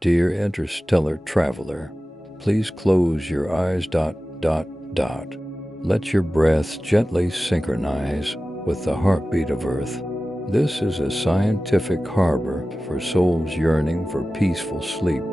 Dear interstellar traveler, please close your eyes. Let your breath gently synchronize with the heartbeat of Earth. This is a scientific harbor for souls yearning for peaceful sleep.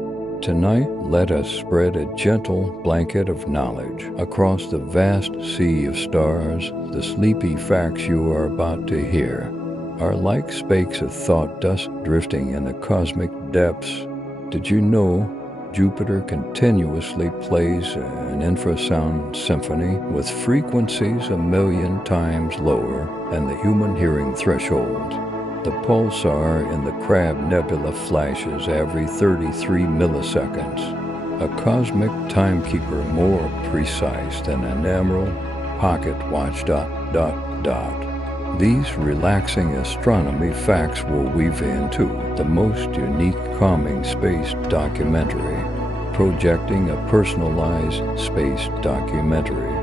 Tonight, let us spread a gentle blanket of knowledge across the vast sea of stars. The sleepy facts you are about to hear are like spakes of thought dust drifting in the cosmic depths. Did you know Jupiter continuously plays an infrasound symphony with frequencies 1,000,000 times lower than the human hearing threshold? The pulsar in the Crab Nebula flashes every 33 milliseconds, a cosmic timekeeper more precise than an emerald pocket watch. These relaxing astronomy facts will weave into the most unique calming space documentary, projecting a personalized space documentary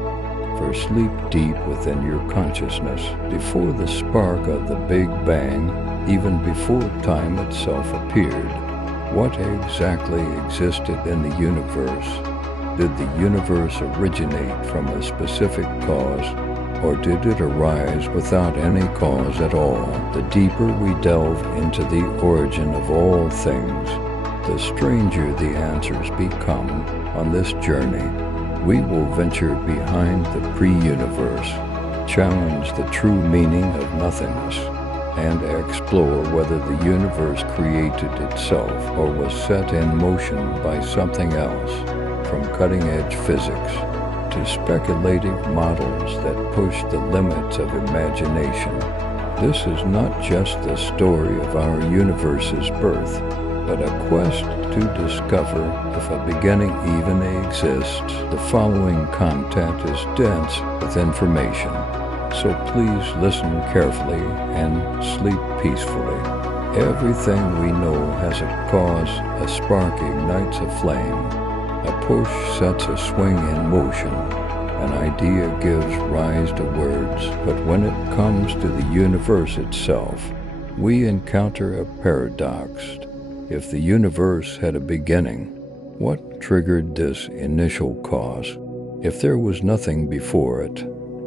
for sleep deep within your consciousness, before the spark of the Big Bang, even before time itself appeared. What exactly existed in the universe? Did the universe originate from a specific cause, or did it arise without any cause at all? The deeper we delve into the origin of all things, the stranger the answers become. On this journey, we will venture behind the pre-universe, challenge the true meaning of nothingness, and explore whether the universe created itself or was set in motion by something else, from cutting-edge physics to speculative models that push the limits of imagination. This is not just the story of our universe's birth, but a quest to discover if a beginning even exists. The following content is dense with information, so please listen carefully and sleep peacefully. Everything we know has a cause. A spark ignites a flame. A push sets a swing in motion. An idea gives rise to words. But when it comes to the universe itself, we encounter a paradox. If the universe had a beginning, what triggered this initial cause? If there was nothing before it,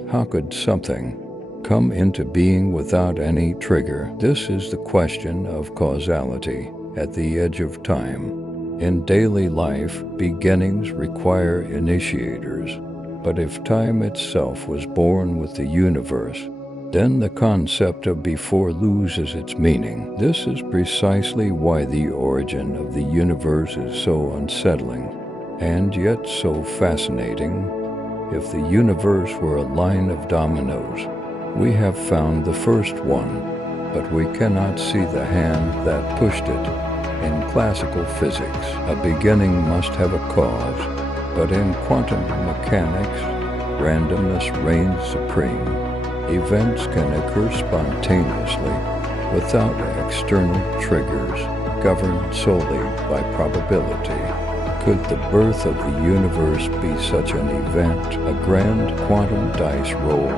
how could something come into being without any trigger? This is the question of causality at the edge of time. In daily life, beginnings require initiators. But if time itself was born with the universe, then the concept of before loses its meaning. This is precisely why the origin of the universe is so unsettling, and yet so fascinating. If the universe were a line of dominoes, we have found the first one, but we cannot see the hand that pushed it. In classical physics, a beginning must have a cause, but in quantum mechanics, randomness reigns supreme. Events can occur spontaneously, without external triggers, governed solely by probability. Could the birth of the universe be such an event? A grand quantum dice roll,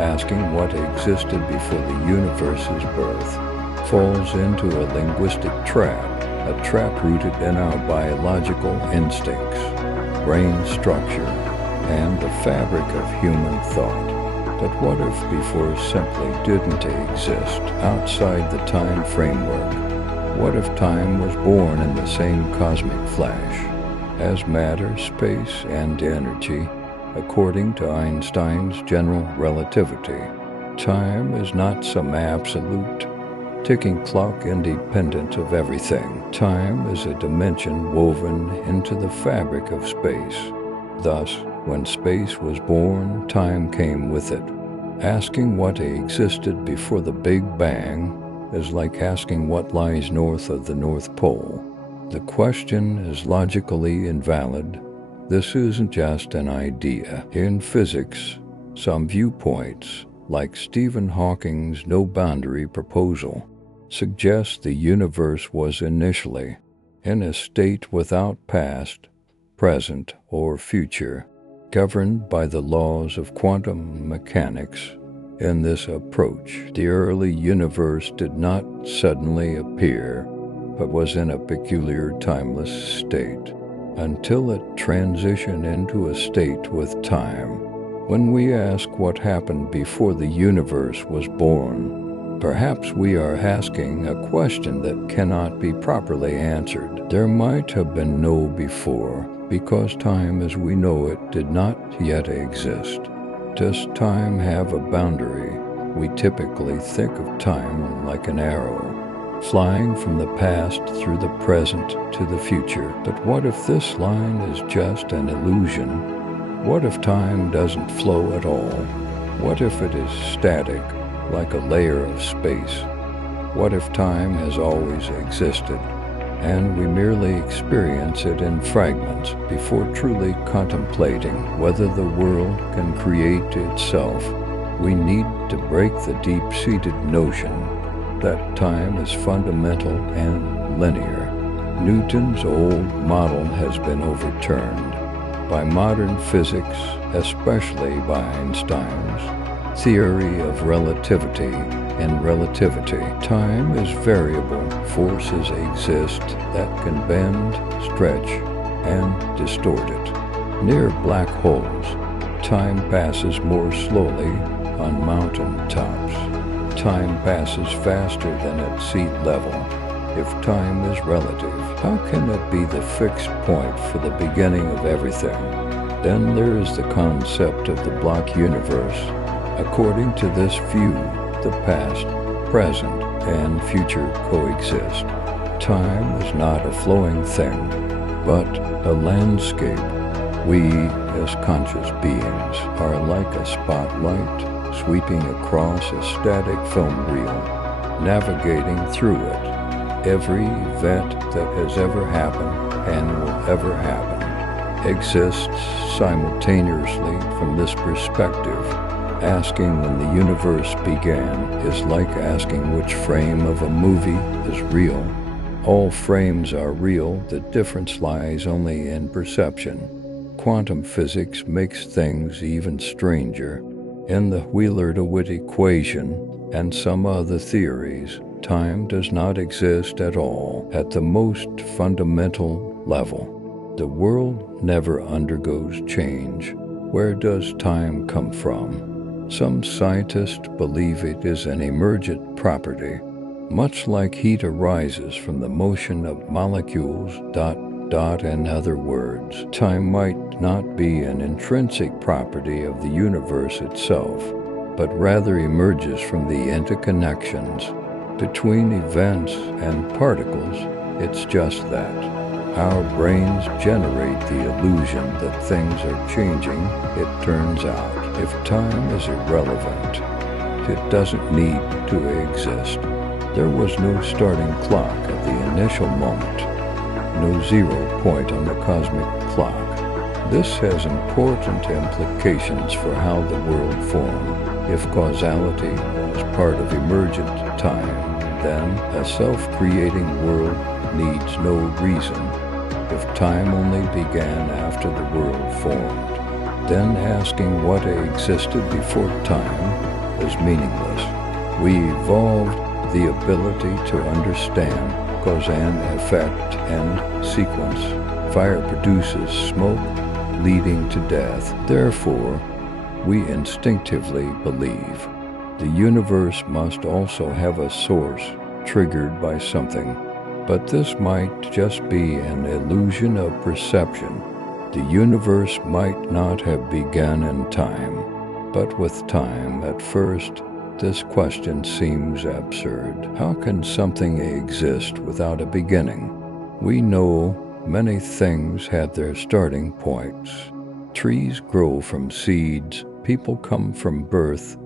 asking what existed before the universe's birth, falls into a linguistic trap, a trap rooted in our biological instincts, brain structure, and the fabric of human thought. But what if before simply didn't exist outside the time framework? What if time was born in the same cosmic flash as matter, space, and energy, according to Einstein's general relativity? Time is not some absolute ticking clock independent of everything. Time is a dimension woven into the fabric of space. Thus, when space was born, time came with it. Asking what existed before the Big Bang is like asking what lies north of the North Pole. The question is logically invalid. This isn't just an idea. In physics, some viewpoints, like Stephen Hawking's no-boundary proposal, suggest the universe was initially in a state without past, present, or future, governed by the laws of quantum mechanics. In this approach, the early universe did not suddenly appear, but was in a peculiar timeless state, until it transitioned into a state with time. When we ask what happened before the universe was born, perhaps we are asking a question that cannot be properly answered. There might have been no before, because time as we know it did not yet exist. Does time have a boundary? We typically think of time like an arrow, flying from the past through the present to the future. But what if this line is just an illusion? What if time doesn't flow at all? What if it is static, like a layer of space? What if time has always existed, and we merely experience it in fragments before truly contemplating whether the world can create itself? We need to break the deep-seated notion that time is fundamental and linear. Newton's old model has been overturned by modern physics, especially by Einstein's theory of relativity. In relativity, time is variable. Forces exist that can bend, stretch, and distort it. Near black holes, time passes more slowly on mountain tops. Time passes faster than at sea level. If time is relative, how can it be the fixed point for the beginning of everything? Then there is the concept of the block universe. According to this view, the past, present, and future coexist. Time is not a flowing thing, but a landscape. We, as conscious beings, are like a spotlight sweeping across a static film reel, navigating through it. Every event that has ever happened and will ever happen exists simultaneously from this perspective. Asking when the universe began is like asking which frame of a movie is real. All frames are real, the difference lies only in perception. Quantum physics makes things even stranger. In the Wheeler-DeWitt equation and some other theories, time does not exist at all at the most fundamental level. The world never undergoes change. Where does time come from? Some scientists believe it is an emergent property, much like heat arises from the motion of molecules. In other words, time might not be an intrinsic property of the universe itself, but rather emerges from the interconnections between events and particles. It's just that. Our brains generate the illusion that things are changing. It turns out, if time is irrelevant, it doesn't need to exist. There was no starting clock at the initial moment, no zero point on the cosmic clock. This has important implications for how the world formed. If causality is part of emergent time, then a self-creating world needs no reason. If time only began after the world formed, then asking what existed before time is meaningless. We evolved the ability to understand cause and effect and sequence. Fire produces smoke, leading to death. Therefore, we instinctively believe the universe must also have a source triggered by something. But this might just be an illusion of perception. The universe might not have begun in time, but with time at first. This question seems absurd. How can something exist without a beginning? We know many things have their starting points. Trees grow from seeds, people come from birth,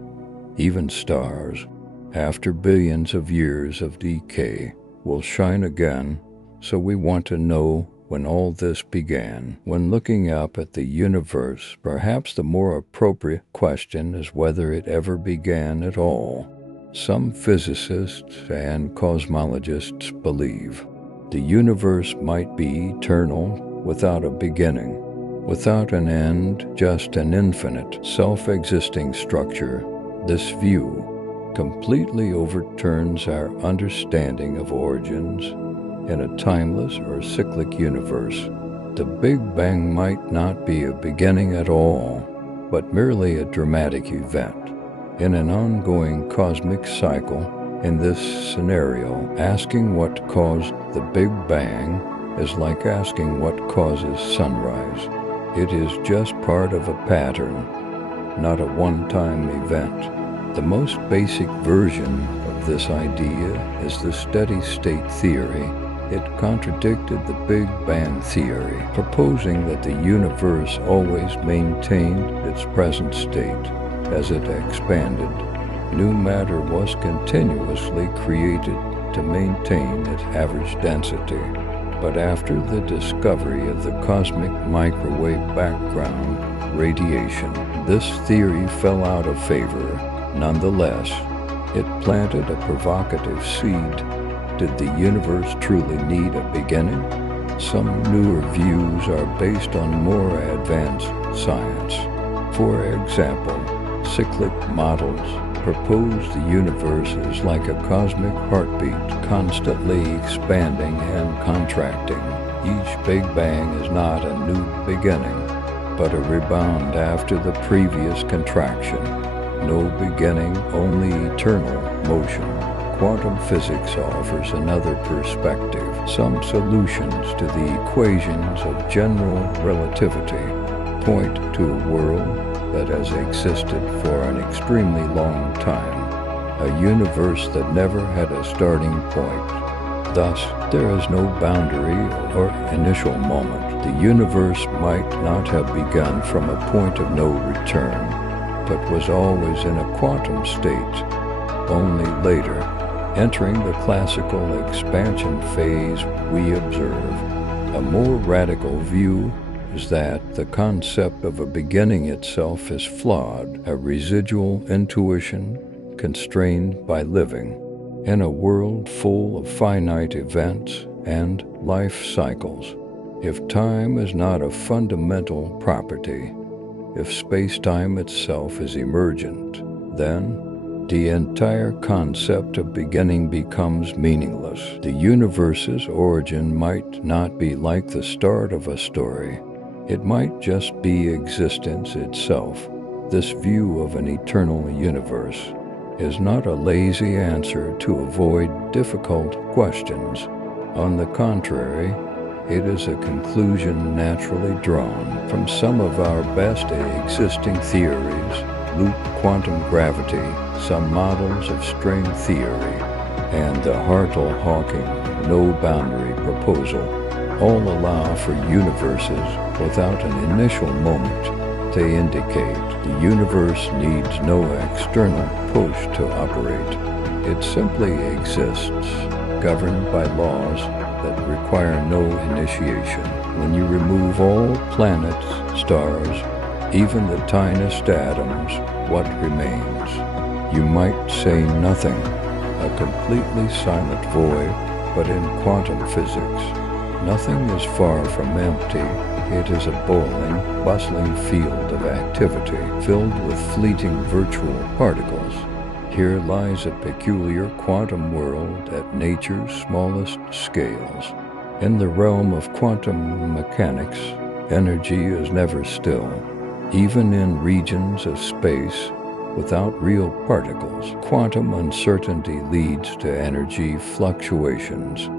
even stars, after billions of years of decay, will shine again. So we want to know when all this began. When looking up at the universe, perhaps the more appropriate question is whether it ever began at all. Some physicists and cosmologists believe the universe might be eternal without a beginning, without an end, just an infinite, self-existing structure. This view completely overturns our understanding of origins in a timeless or cyclic universe. The Big Bang might not be a beginning at all, but merely a dramatic event in an ongoing cosmic cycle. In this scenario, asking what caused the Big Bang is like asking what causes sunrise. It is just part of a pattern, not a one-time event. The most basic version of this idea is the steady-state theory. It contradicted the Big Bang theory, proposing that the universe always maintained its present state. As it expanded, new matter was continuously created to maintain its average density. But after the discovery of the cosmic microwave background radiation, this theory fell out of favor. Nonetheless, it planted a provocative seed. Did the universe truly need a beginning? Some newer views are based on more advanced science. For example, cyclic models propose the universe is like a cosmic heartbeat, constantly expanding and contracting. Each Big Bang is not a new beginning, but a rebound after the previous contraction. No beginning, only eternal motion. Quantum physics offers another perspective. Some solutions to the equations of general relativity point to a world that has existed for an extremely long time, a universe that never had a starting point. Thus, there is no boundary or initial moment. The universe might not have begun from a point of no return, but was always in a quantum state. Only later, entering the classical expansion phase, we observe. A more radical view is that the concept of a beginning itself is flawed, a residual intuition constrained by living in a world full of finite events and life cycles. If time is not a fundamental property, if space-time itself is emergent, then the entire concept of beginning becomes meaningless. The universe's origin might not be like the start of a story. It might just be existence itself. This view of an eternal universe is not a lazy answer to avoid difficult questions. On the contrary, it is a conclusion naturally drawn from some of our best existing theories: loop quantum gravity, some models of string theory, and the Hartle-Hawking no-boundary proposal all allow for universes without an initial moment. They indicate the universe needs no external push to operate. It simply exists, governed by laws that require no initiation. When you remove all planets, stars, even the tiniest atoms, what remains? You might say nothing, a completely silent void, but in quantum physics, nothing is far from empty. It is a boiling, bustling field of activity filled with fleeting virtual particles. Here lies a peculiar quantum world at nature's smallest scales. In the realm of quantum mechanics, energy is never still. Even in regions of space without real particles, quantum uncertainty leads to energy fluctuations.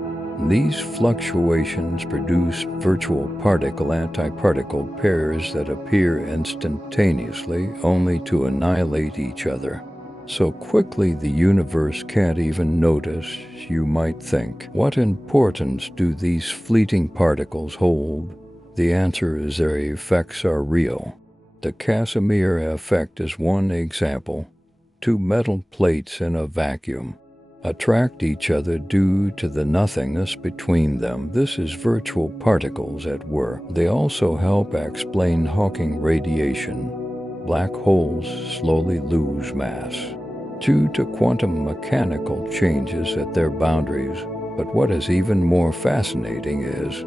These fluctuations produce virtual particle-antiparticle pairs that appear instantaneously only to annihilate each other. So quickly the universe can't even notice, you might think. What importance do these fleeting particles hold? The answer is their effects are real. The Casimir effect is one example. Two metal plates in a vacuum attract each other due to the nothingness between them. This is virtual particles at work. They also help explain Hawking radiation. Black holes slowly lose mass due to quantum mechanical changes at their boundaries. But what is even more fascinating is,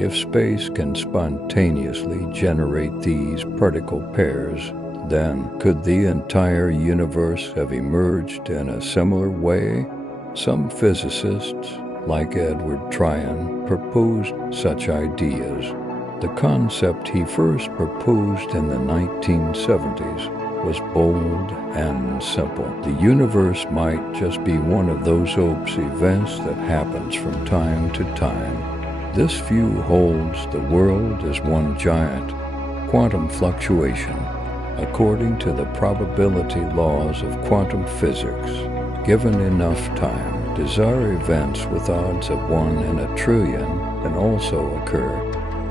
if space can spontaneously generate these particle pairs, then could the entire universe have emerged in a similar way? Some physicists like Edward Tryon, proposed such ideas. The concept he first proposed in the 1970s was bold and simple. The universe might just be one of those OPS events that happens from time to time. This view holds the world as one giant quantum fluctuation, according to the probability laws of quantum physics. Given enough time, bizarre events with odds of 1 in a trillion can also occur.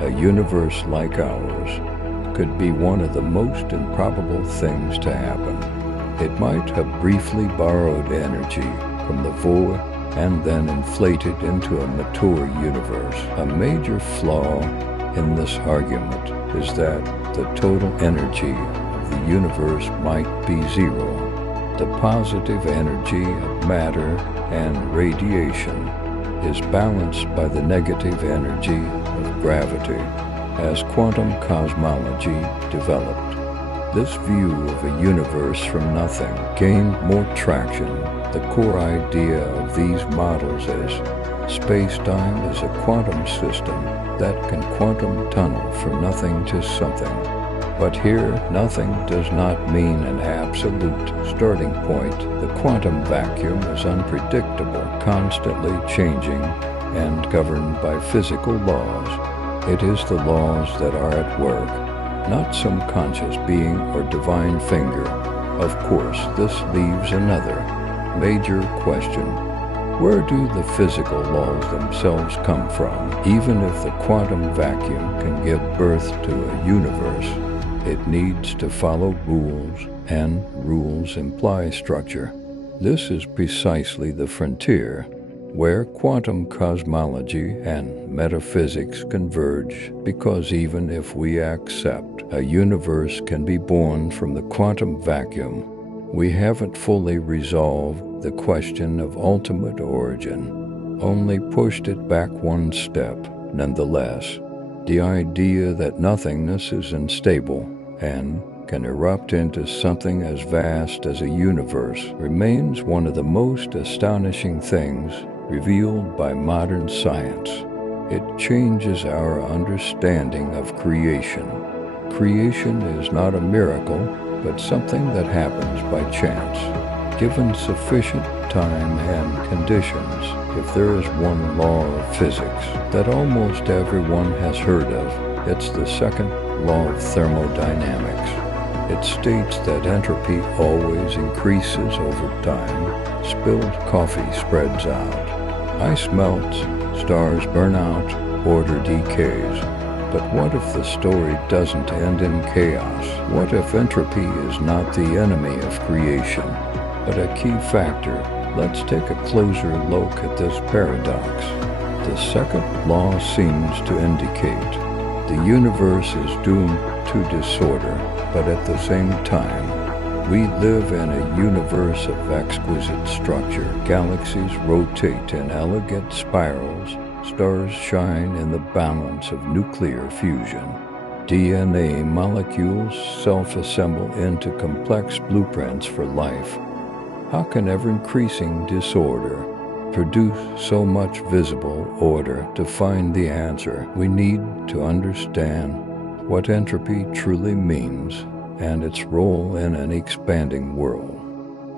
A universe like ours could be one of the most improbable things to happen. It might have briefly borrowed energy from the void and then inflated into a mature universe. A major flaw in this argument is that the total energy of the universe might be zero. The positive energy of matter and radiation is balanced by the negative energy of gravity. As quantum cosmology developed, this view of a universe from nothing gained more traction. The core idea of these models is spacetime is a quantum system that can quantum tunnel from nothing to something. But here, nothing does not mean an absolute starting point. The quantum vacuum is unpredictable, constantly changing, and governed by physical laws. It is the laws that are at work, not some conscious being or divine finger. Of course, this leaves another major question. Where do the physical laws themselves come from? Even if the quantum vacuum can give birth to a universe, it needs to follow rules, and rules imply structure. This is precisely the frontier where quantum cosmology and metaphysics converge, because even if we accept a universe can be born from the quantum vacuum, we haven't fully resolved the question of ultimate origin, only pushed it back one step. Nonetheless, the idea that nothingness is unstable and can erupt into something as vast as a universe remains one of the most astonishing things revealed by modern science. It changes our understanding of creation. Creation is not a miracle, but something that happens by chance. Given sufficient time and conditions, if there is one law of physics that almost everyone has heard of, it's the second law of thermodynamics. It states that entropy always increases over time. Spilled coffee spreads out. Ice melts, stars burn out, order decays. But what if the story doesn't end in chaos? What if entropy is not the enemy of creation, but a key factor? Let's take a closer look at this paradox. The second law seems to indicate the universe is doomed to disorder, but at the same time, we live in a universe of exquisite structure. Galaxies rotate in elegant spirals. Stars shine in the balance of nuclear fusion. DNA molecules self-assemble into complex blueprints for life. How can ever-increasing disorder produce so much visible order? To find the answer, we need to understand what entropy truly means and its role in an expanding world.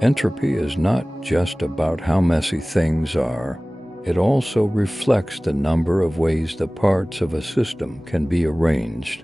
Entropy is not just about how messy things are. It also reflects the number of ways the parts of a system can be arranged.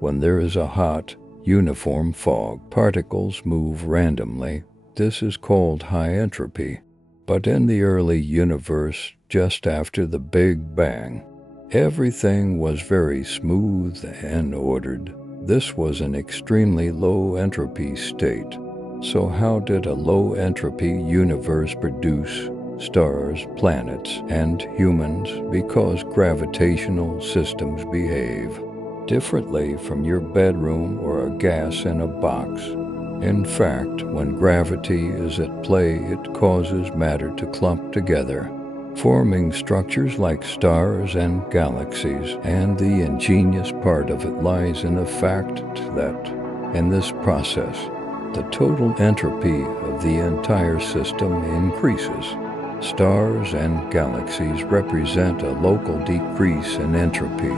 When there is a hot, uniform fog, particles move randomly. This is called high entropy. But in the early universe, just after the Big Bang, everything was very smooth and ordered. This was an extremely low entropy state. So how did a low entropy universe produce stars, planets, and humans? Because gravitational systems behave differently from your bedroom or a gas in a box. In fact, when gravity is at play, it causes matter to clump together, forming structures like stars and galaxies. And the ingenious part of it lies in the fact that, in this process, the total entropy of the entire system increases. Stars and galaxies represent a local decrease in entropy,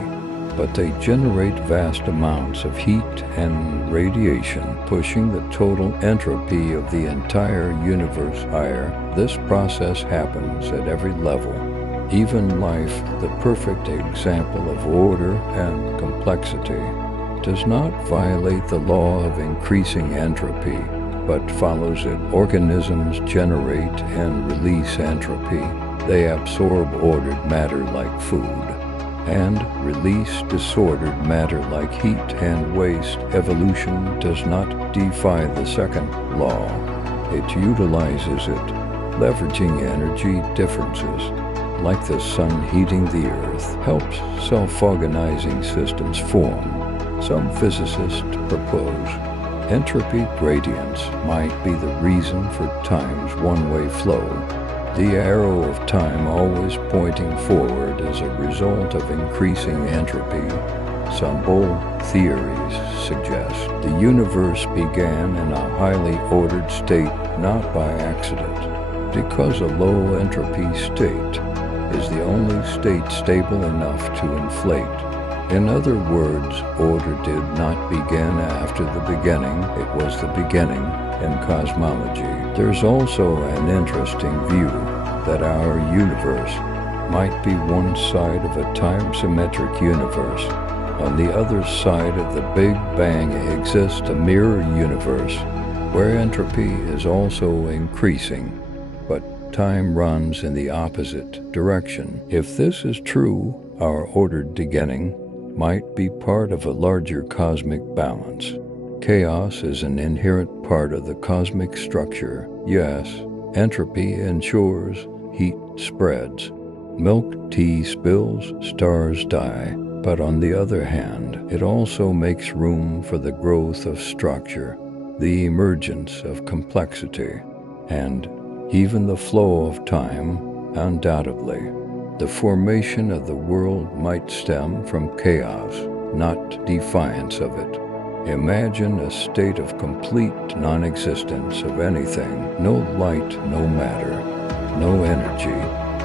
but they generate vast amounts of heat and radiation, pushing the total entropy of the entire universe higher. This process happens at every level. Even life, the perfect example of order and complexity, does not violate the law of increasing entropy, but follows it. Organisms generate and release entropy. They absorb ordered matter like food, and release disordered matter like heat and waste. Evolution does not defy the second law. It utilizes it, leveraging energy differences, like the sun heating the earth, helps self-organizing systems form. Some physicists propose entropy gradients might be the reason for time's one-way flow, the arrow of time always pointing forward as a result of increasing entropy. Some bold theories suggest the universe began in a highly ordered state, not by accident, because a low entropy state is the only state stable enough to inflate. In other words, order did not begin after the beginning, it was the beginning in cosmology. There's also an interesting view that our universe might be one side of a time-symmetric universe. On the other side of the Big Bang exists a mirror universe where entropy is also increasing, but time runs in the opposite direction. If this is true, our ordered beginning might be part of a larger cosmic balance. Chaos is an inherent part of the cosmic structure. Yes, entropy ensures heat spreads. Milk tea spills, stars die. But on the other hand, it also makes room for the growth of structure, the emergence of complexity, and even the flow of time. Undoubtedly, the formation of the world might stem from chaos, not defiance of it. Imagine a state of complete non-existence of anything. No light, no matter, no energy,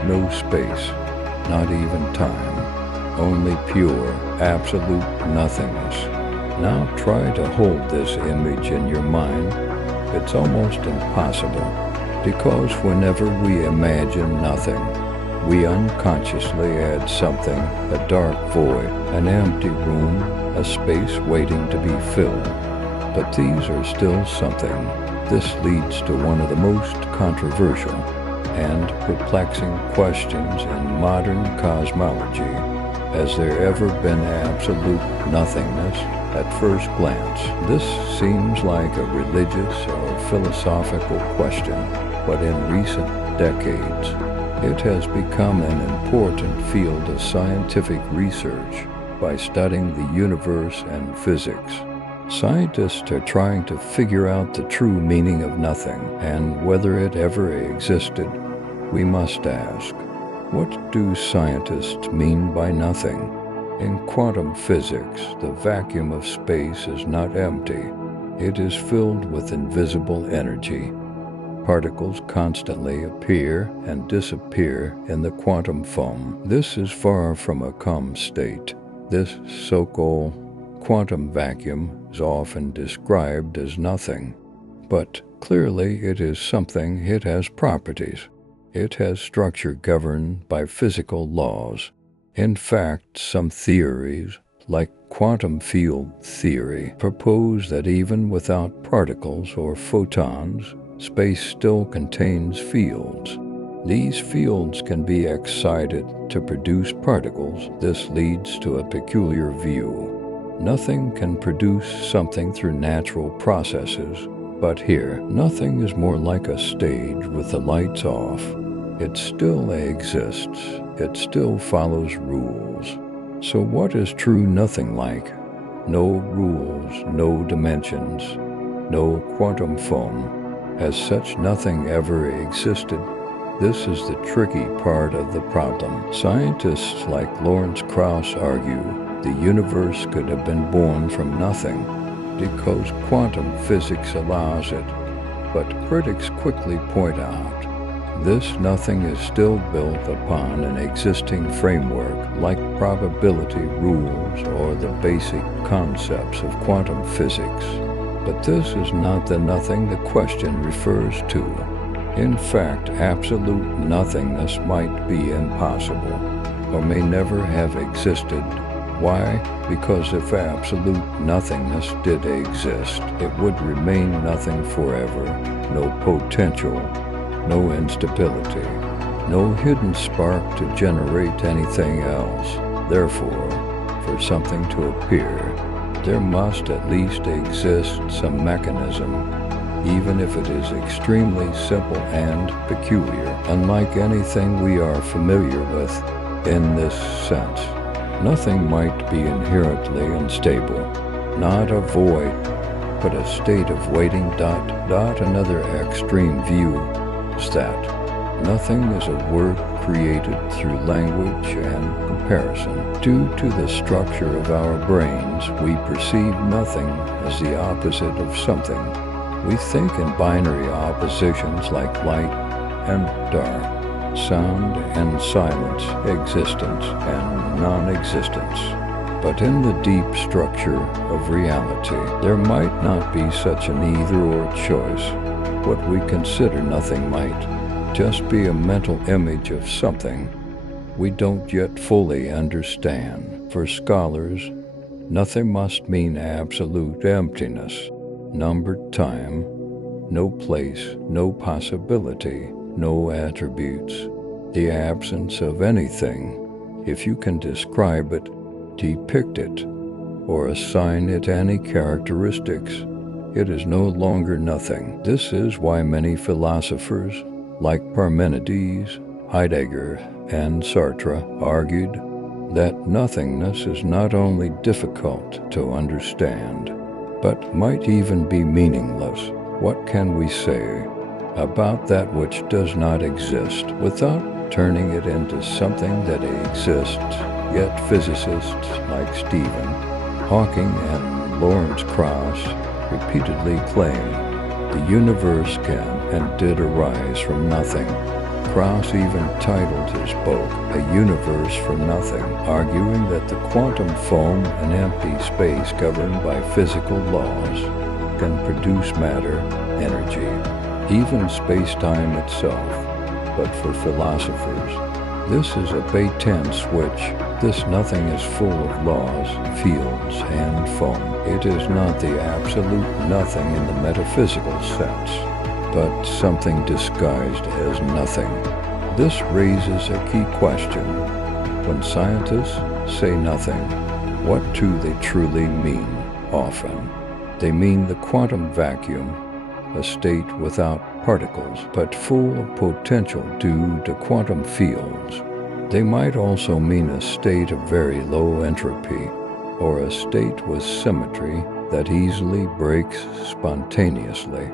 no space, not even time. Only pure, absolute nothingness. Now try to hold this image in your mind. It's almost impossible, because whenever we imagine nothing, we unconsciously add something, a dark void, an empty room, a space waiting to be filled. But these are still something. This leads to one of the most controversial and perplexing questions in modern cosmology. Has there ever been absolute nothingness? At first glance, this seems like a religious or philosophical question, but in recent decades, it has become an important field of scientific research. By studying the universe and physics, scientists are trying to figure out the true meaning of nothing and whether it ever existed. We must ask, what do scientists mean by nothing? In quantum physics, the vacuum of space is not empty. It is filled with invisible energy. Particles constantly appear and disappear in the quantum foam. This is far from a calm state. This so-called quantum vacuum is often described as nothing, but clearly it is something. It has properties. It has structure governed by physical laws. In fact, some theories, like quantum field theory, propose that even without particles or photons, space still contains fields. These fields can be excited to produce particles. This leads to a peculiar view. Nothing can produce something through natural processes, but here, nothing is more like a stage with the lights off. It still exists. It still follows rules. So what is true nothing like? No rules, no dimensions, no quantum foam. Has such nothing ever existed? This is the tricky part of the problem. Scientists like Lawrence Krauss argue the universe could have been born from nothing because quantum physics allows it. But critics quickly point out This nothing is still built upon an existing framework like probability rules or the basic concepts of quantum physics. But this is not the nothing the question refers to. In fact, absolute nothingness might be impossible, or may never have existed. Why? Because if absolute nothingness did exist, it would remain nothing forever, no potential, no instability, no hidden spark to generate anything else. Therefore, for something to appear, there must at least exist some mechanism, even if it is extremely simple and peculiar, unlike anything we are familiar with in this sense. Nothing might be inherently unstable, not a void, but a state of waiting. Another extreme view is that nothing is a word created through language and comparison. Due to the structure of our brains, we perceive nothing as the opposite of something. We think in binary oppositions like light and dark, sound and silence, existence and non-existence. But in the deep structure of reality, there might not be such an either-or choice. What we consider nothing might just be a mental image of something we don't yet fully understand. For scholars, nothing must mean absolute emptiness, numbered time, no place, no possibility, no attributes, the absence of anything. If you can describe it, depict it, or assign it any characteristics, it is no longer nothing. This is why many philosophers, like Parmenides, Heidegger, and Sartre, argued that nothingness is not only difficult to understand, but might even be meaningless. What can we say about that which does not exist without turning it into something that exists? Yet physicists like Stephen Hawking and Lawrence Krauss repeatedly claim the universe can and did arise from nothing. Krauss even titled his book A Universe from Nothing, arguing that the quantum foam and empty space governed by physical laws can produce matter, energy, even space-time itself. But for philosophers, this is a Bay-10 switch. This nothing is full of laws, fields, and foam. It is not the absolute nothing in the metaphysical sense, but something disguised as nothing. This raises a key question. When scientists say nothing, what do they truly mean? Often, they mean the quantum vacuum, a state without particles, but full of potential due to quantum fields. They might also mean a state of very low entropy, or a state with symmetry that easily breaks spontaneously,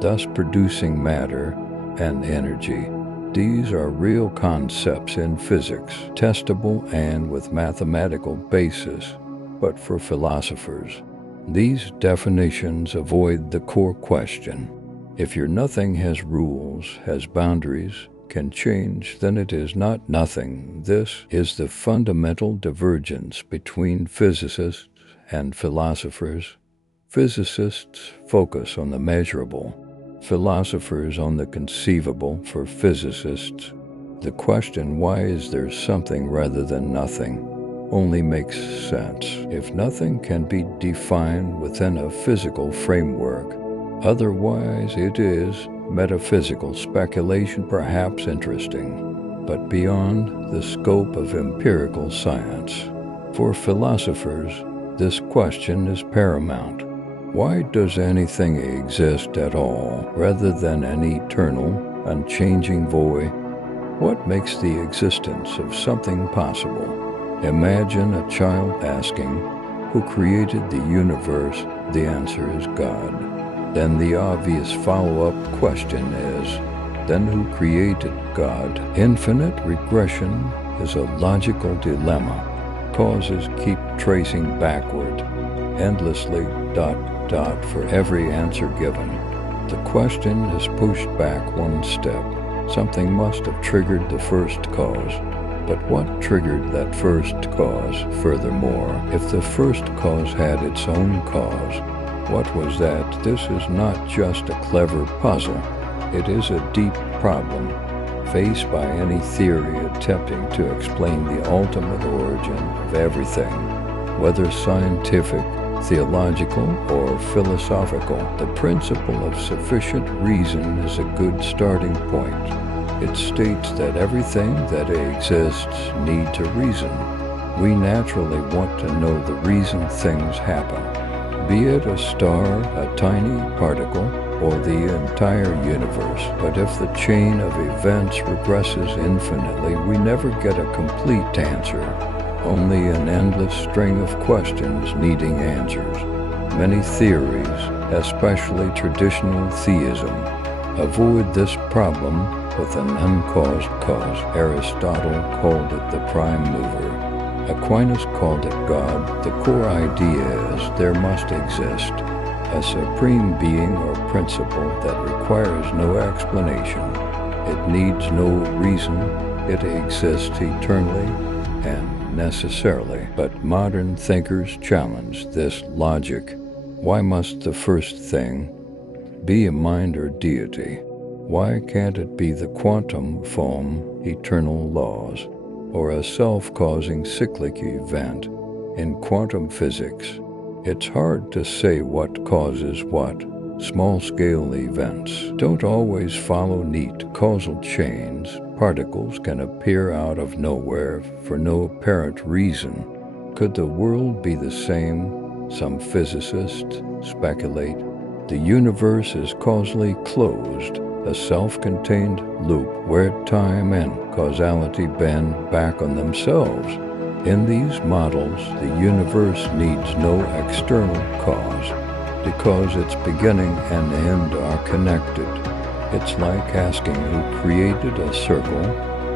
thus producing matter and energy. These are real concepts in physics, testable and with mathematical basis, but for philosophers, these definitions avoid the core question. If your nothing has rules, has boundaries, can change, then it is not nothing. This is the fundamental divergence between physicists and philosophers. Physicists focus on the measurable, philosophers on the conceivable. For physicists, the question, why is there something rather than nothing, only makes sense if nothing can be defined within a physical framework. Otherwise, it is metaphysical speculation, perhaps interesting, but beyond the scope of empirical science. For philosophers, this question is paramount. Why does anything exist at all, rather than an eternal, unchanging void? What makes the existence of something possible? Imagine a child asking, who created the universe? The answer is God. Then the obvious follow-up question is, then who created God? Infinite regression is a logical dilemma. Causes keep tracing backward, endlessly ... for every answer given. The question is pushed back one step. Something must have triggered the first cause. But what triggered that first cause? Furthermore, if the first cause had its own cause, what was that? This is not just a clever puzzle. It is a deep problem faced by any theory attempting to explain the ultimate origin of everything, whether scientific, theological, or philosophical. The principle of sufficient reason is a good starting point. It states that everything that exists needs a reason. We naturally want to know the reason things happen, be it a star, a tiny particle, or the entire universe. But if the chain of events regresses infinitely, we never get a complete answer, only an endless string of questions needing answers. Many theories, especially traditional theism, avoid this problem with an uncaused cause. Aristotle called it the prime mover. Aquinas called it God. The core idea is there must exist a supreme being or principle that requires no explanation. It needs no reason. It exists eternally and necessarily. But modern thinkers challenge this logic. Why must the first thing be a mind or deity? Why can't it be the quantum foam, eternal laws, or a self-causing cyclic event in quantum physics? It's hard to say what causes what. Small-scale events don't always follow neat causal chains. Particles can appear out of nowhere for no apparent reason. Could the world be the same? Some physicists speculate. The universe is causally closed, a self-contained loop where time and causality bend back on themselves. In these models, the universe needs no external cause, because its beginning and end are connected. It's like asking who created a circle.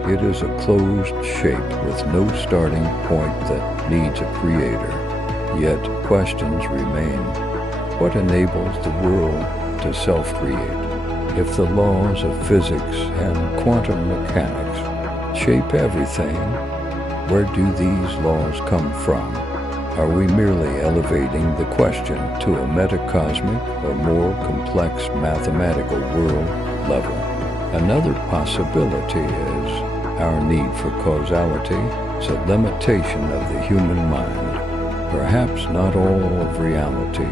It is a closed shape with no starting point that needs a creator. Yet questions remain. What enables the world to self-create? If the laws of physics and quantum mechanics shape everything, where do these laws come from? Are we merely elevating the question to a metacosmic or more complex mathematical world level? Another possibility is our need for causality is a limitation of the human mind. Perhaps not all of reality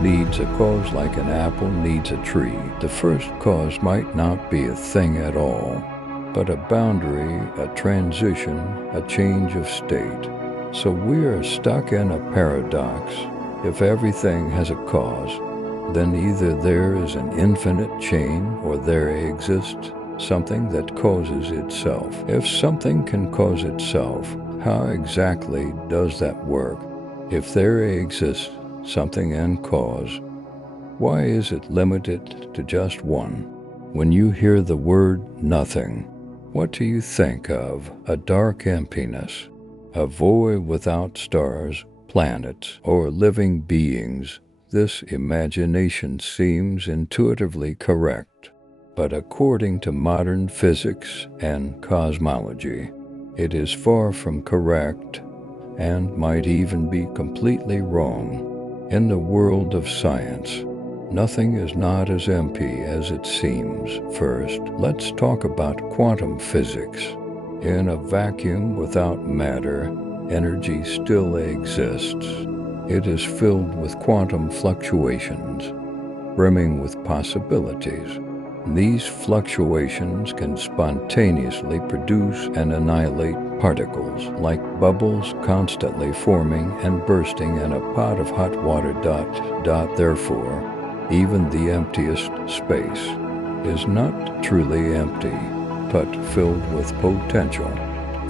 needs a cause like an apple needs a tree. The first cause might not be a thing at all, but a boundary, a transition, a change of state. So we are stuck in a paradox. If everything has a cause, then either there is an infinite chain or there exists something that causes itself. If something can cause itself, how exactly does that work? If there exists something and cause, why is it limited to just one? When you hear the word nothing, what do you think of? A dark emptiness, a void without stars, planets, or living beings. This imagination seems intuitively correct, but according to modern physics and cosmology, it is far from correct and might even be completely wrong. In the world of science, nothing is not as empty as it seems. First, let's talk about quantum physics. In a vacuum without matter, energy still exists. It is filled with quantum fluctuations, brimming with possibilities. These fluctuations can spontaneously produce and annihilate particles, like bubbles constantly forming and bursting in a pot of hot water. Therefore, even the emptiest space is not truly empty, but filled with potential.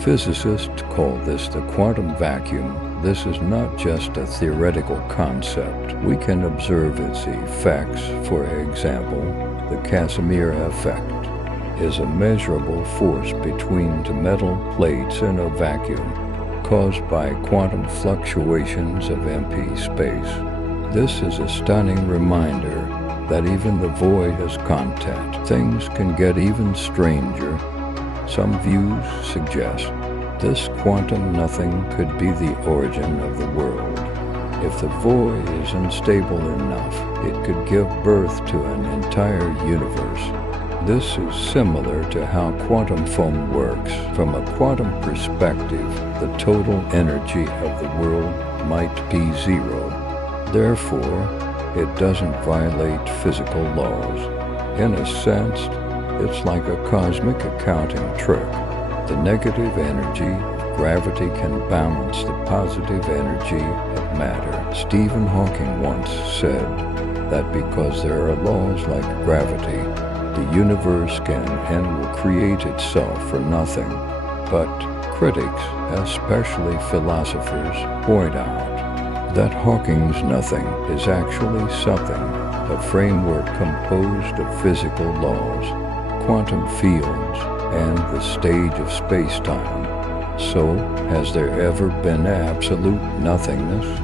Physicists call this the quantum vacuum. This is not just a theoretical concept. We can observe its effects. For example, the Casimir effect is a measurable force between two metal plates in a vacuum caused by quantum fluctuations of empty space. This is a stunning reminder that even the void has content. Things can get even stranger. Some views suggest this quantum nothing could be the origin of the world. If the void is unstable enough, it could give birth to an entire universe. This is similar to how quantum foam works. From a quantum perspective, the total energy of the world might be zero. Therefore, it doesn't violate physical laws. In a sense, it's like a cosmic accounting trick. The negative energy of gravity can balance the positive energy of matter. Stephen Hawking once said that because there are laws like gravity, the universe can and will create itself for nothing. But critics, especially philosophers, point out that Hawking's nothing is actually something, a framework composed of physical laws, quantum fields, and the stage of space-time. So, has there ever been absolute nothingness?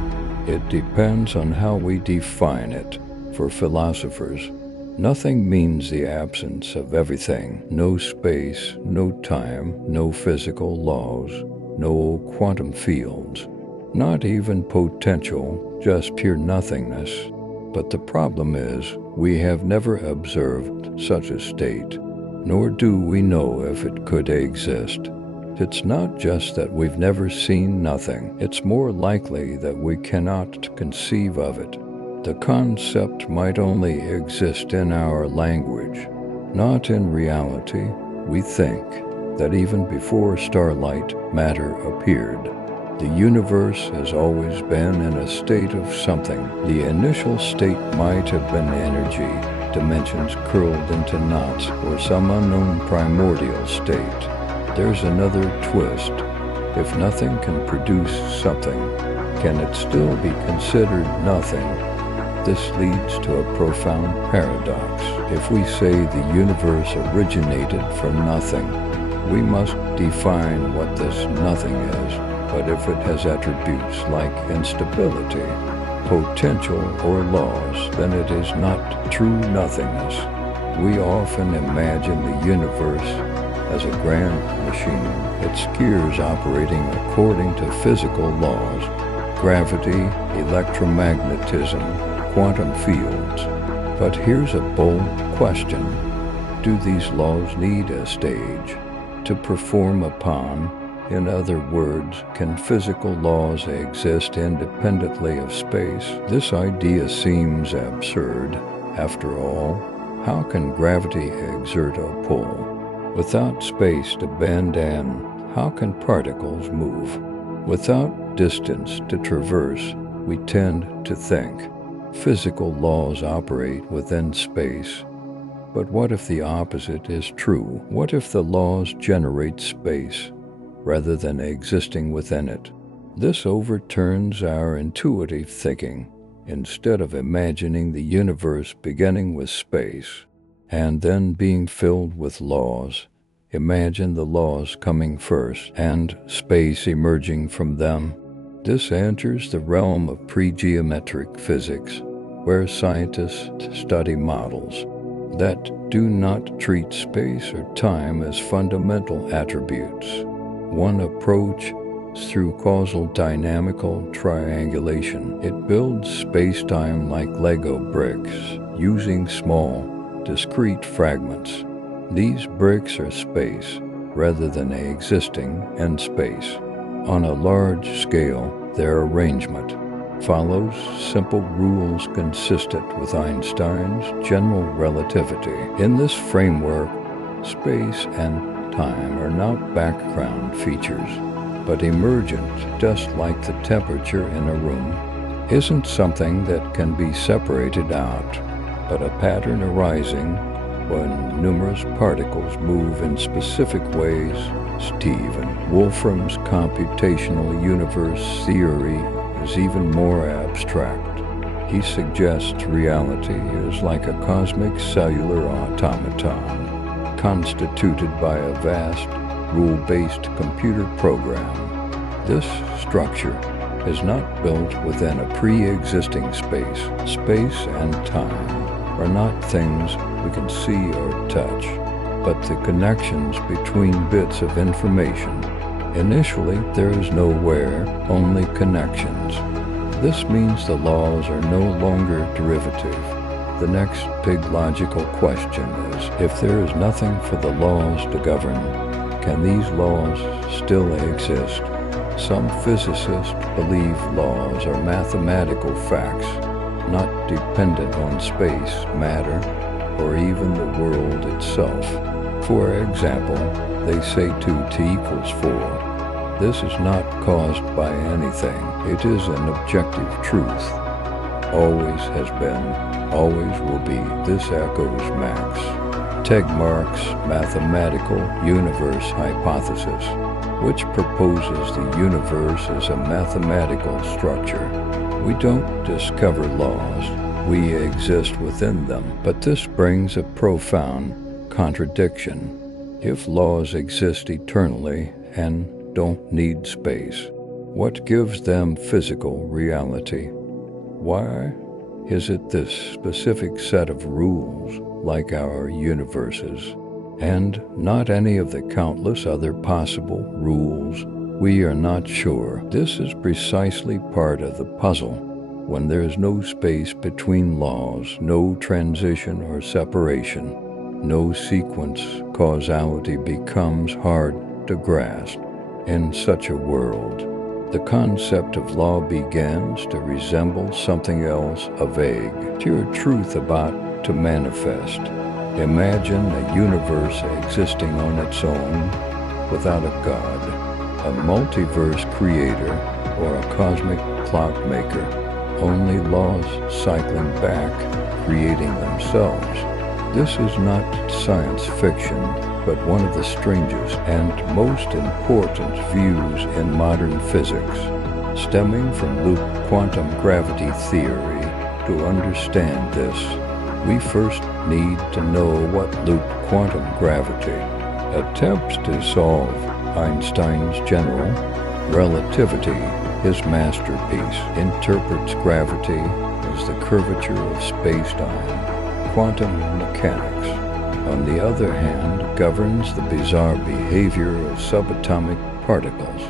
It depends on how we define it. For philosophers, nothing means the absence of everything. No space, no time, no physical laws, no quantum fields. Not even potential, just pure nothingness. But the problem is, we have never observed such a state, nor do we know if it could exist. It's not just that we've never seen nothing, it's more likely that we cannot conceive of it. The concept might only exist in our language, not in reality. We think that even before starlight, matter appeared. The universe has always been in a state of something. The initial state might have been energy, dimensions curled into knots, or some unknown primordial state. There's another twist. If nothing can produce something, can it still be considered nothing? This leads to a profound paradox. If we say the universe originated from nothing, we must define what this nothing is. But if it has attributes like instability, potential, or laws, then it is not true nothingness. We often imagine the universe as a grand machine, its gears operating according to physical laws, gravity, electromagnetism, quantum fields. But here's a bold question. Do these laws need a stage to perform upon? In other words, can physical laws exist independently of space? This idea seems absurd. After all, how can gravity exert a pull without space to bend, and how can particles move without distance to traverse? We tend to think physical laws operate within space. But what if the opposite is true? What if the laws generate space rather than existing within it? This overturns our intuitive thinking. Instead of imagining the universe beginning with space and then being filled with laws, imagine the laws coming first and space emerging from them. This enters the realm of pre-geometric physics, where scientists study models that do not treat space or time as fundamental attributes. One approach is through causal dynamical triangulation. It builds space-time like Lego bricks, using small, discrete fragments. These bricks are space, rather than existing in space. On a large scale, their arrangement follows simple rules consistent with Einstein's general relativity. In this framework, space and time are not background features, but emergent, just like the temperature in a room isn't something that can be separated out, but a pattern arising when numerous particles move in specific ways. Stephen Wolfram's computational universe theory is even more abstract. He suggests reality is like a cosmic cellular automaton, constituted by a vast, rule-based computer program. This structure is not built within a pre-existing space and time, are not things we can see or touch, but the connections between bits of information. Initially, there is no where, only connections. This means the laws are no longer derivative. The next big logical question is, if there is nothing for the laws to govern, can these laws still exist? Some physicists believe laws are mathematical facts, not dependent on space, matter, or even the world itself. For example, they say 2t=4. This is not caused by anything. It is an objective truth. Always has been, always will be. This echoes Max Tegmark's mathematical universe hypothesis, which proposes the universe as a mathematical structure. We don't discover laws, we exist within them. But this brings a profound contradiction. If laws exist eternally and don't need space, what gives them physical reality? Why is it this specific set of rules, like our universes, and not any of the countless other possible rules? We are not sure. This is precisely part of the puzzle. When there is no space between laws, no transition or separation, no sequence, causality becomes hard to grasp. In such a world, the concept of law begins to resemble something else, a vague, pure truth about to manifest. Imagine a universe existing on its own, without a god, a multiverse creator, or a cosmic clockmaker, only laws cycling back, creating themselves. This is not science fiction, but one of the strangest and most important views in modern physics, stemming from loop quantum gravity theory. To understand this, we first need to know what loop quantum gravity attempts to solve. Einstein's general relativity, his masterpiece, interprets gravity as the curvature of spacetime. Quantum mechanics, on the other hand, governs the bizarre behavior of subatomic particles.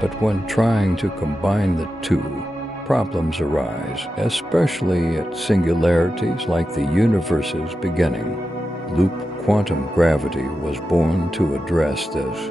But when trying to combine the two, problems arise, especially at singularities like the universe's beginning. Loop quantum gravity was born to address this.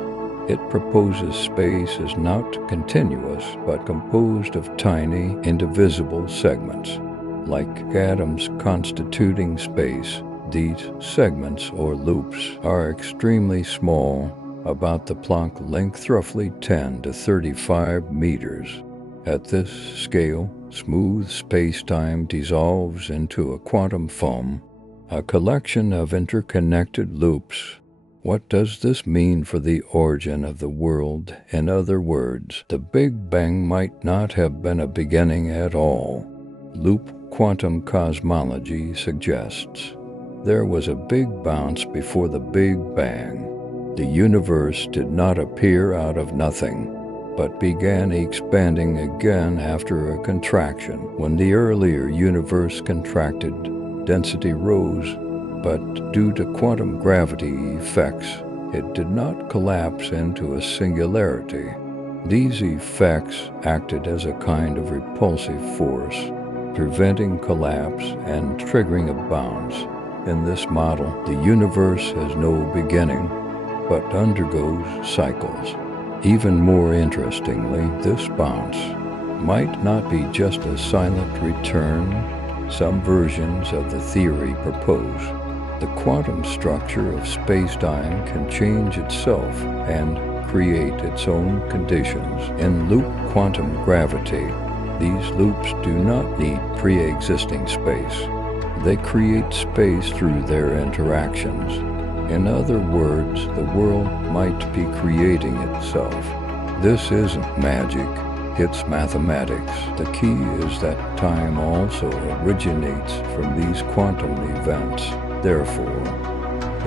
It proposes space is not continuous, but composed of tiny, indivisible segments. Like atoms constituting space, these segments, or loops, are extremely small, about the Planck length, roughly 10 to 35 meters. At this scale, smooth space-time dissolves into a quantum foam, a collection of interconnected loops. What does this mean for the origin of the world? In other words, the Big Bang might not have been a beginning at all. Loop quantum cosmology suggests there was a big bounce before the Big Bang. The universe did not appear out of nothing, but began expanding again after a contraction. When the earlier universe contracted, density rose, but due to quantum gravity effects, it did not collapse into a singularity. These effects acted as a kind of repulsive force, preventing collapse and triggering a bounce. In this model, the universe has no beginning, but undergoes cycles. Even more interestingly, this bounce might not be just a silent return. Some versions of the theory propose the quantum structure of spacetime can change itself and create its own conditions. In loop quantum gravity, these loops do not need pre-existing space. They create space through their interactions. In other words, the world might be creating itself. This isn't magic, it's mathematics. The key is that time also originates from these quantum events. Therefore,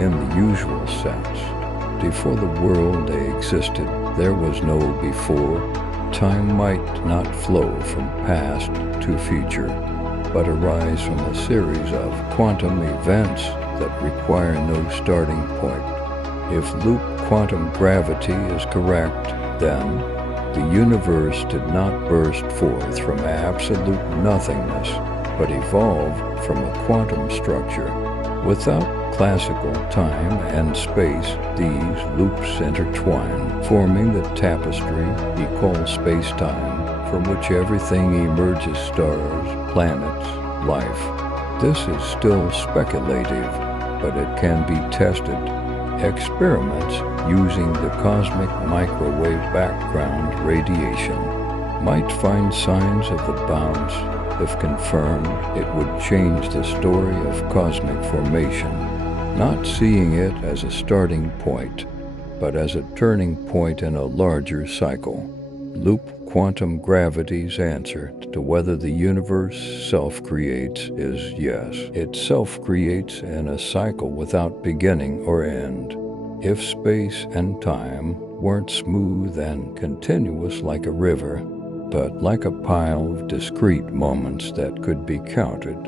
in the usual sense, before the world existed, there was no before. Time might not flow from past to future, but arise from a series of quantum events that require no starting point. If loop quantum gravity is correct, then the universe did not burst forth from absolute nothingness, but evolved from a quantum structure. Without classical time and space, these loops intertwine, forming the tapestry we call spacetime, from which everything emerges: stars, planets, life. This is still speculative, but it can be tested. Experiments using the cosmic microwave background radiation might find signs of the bounce. If confirmed, it would change the story of cosmic formation, not seeing it as a starting point, but as a turning point in a larger cycle. Loop quantum gravity's answer to whether the universe self-creates is yes. It self-creates in a cycle without beginning or end. If space and time weren't smooth and continuous like a river, but like a pile of discrete moments that could be counted,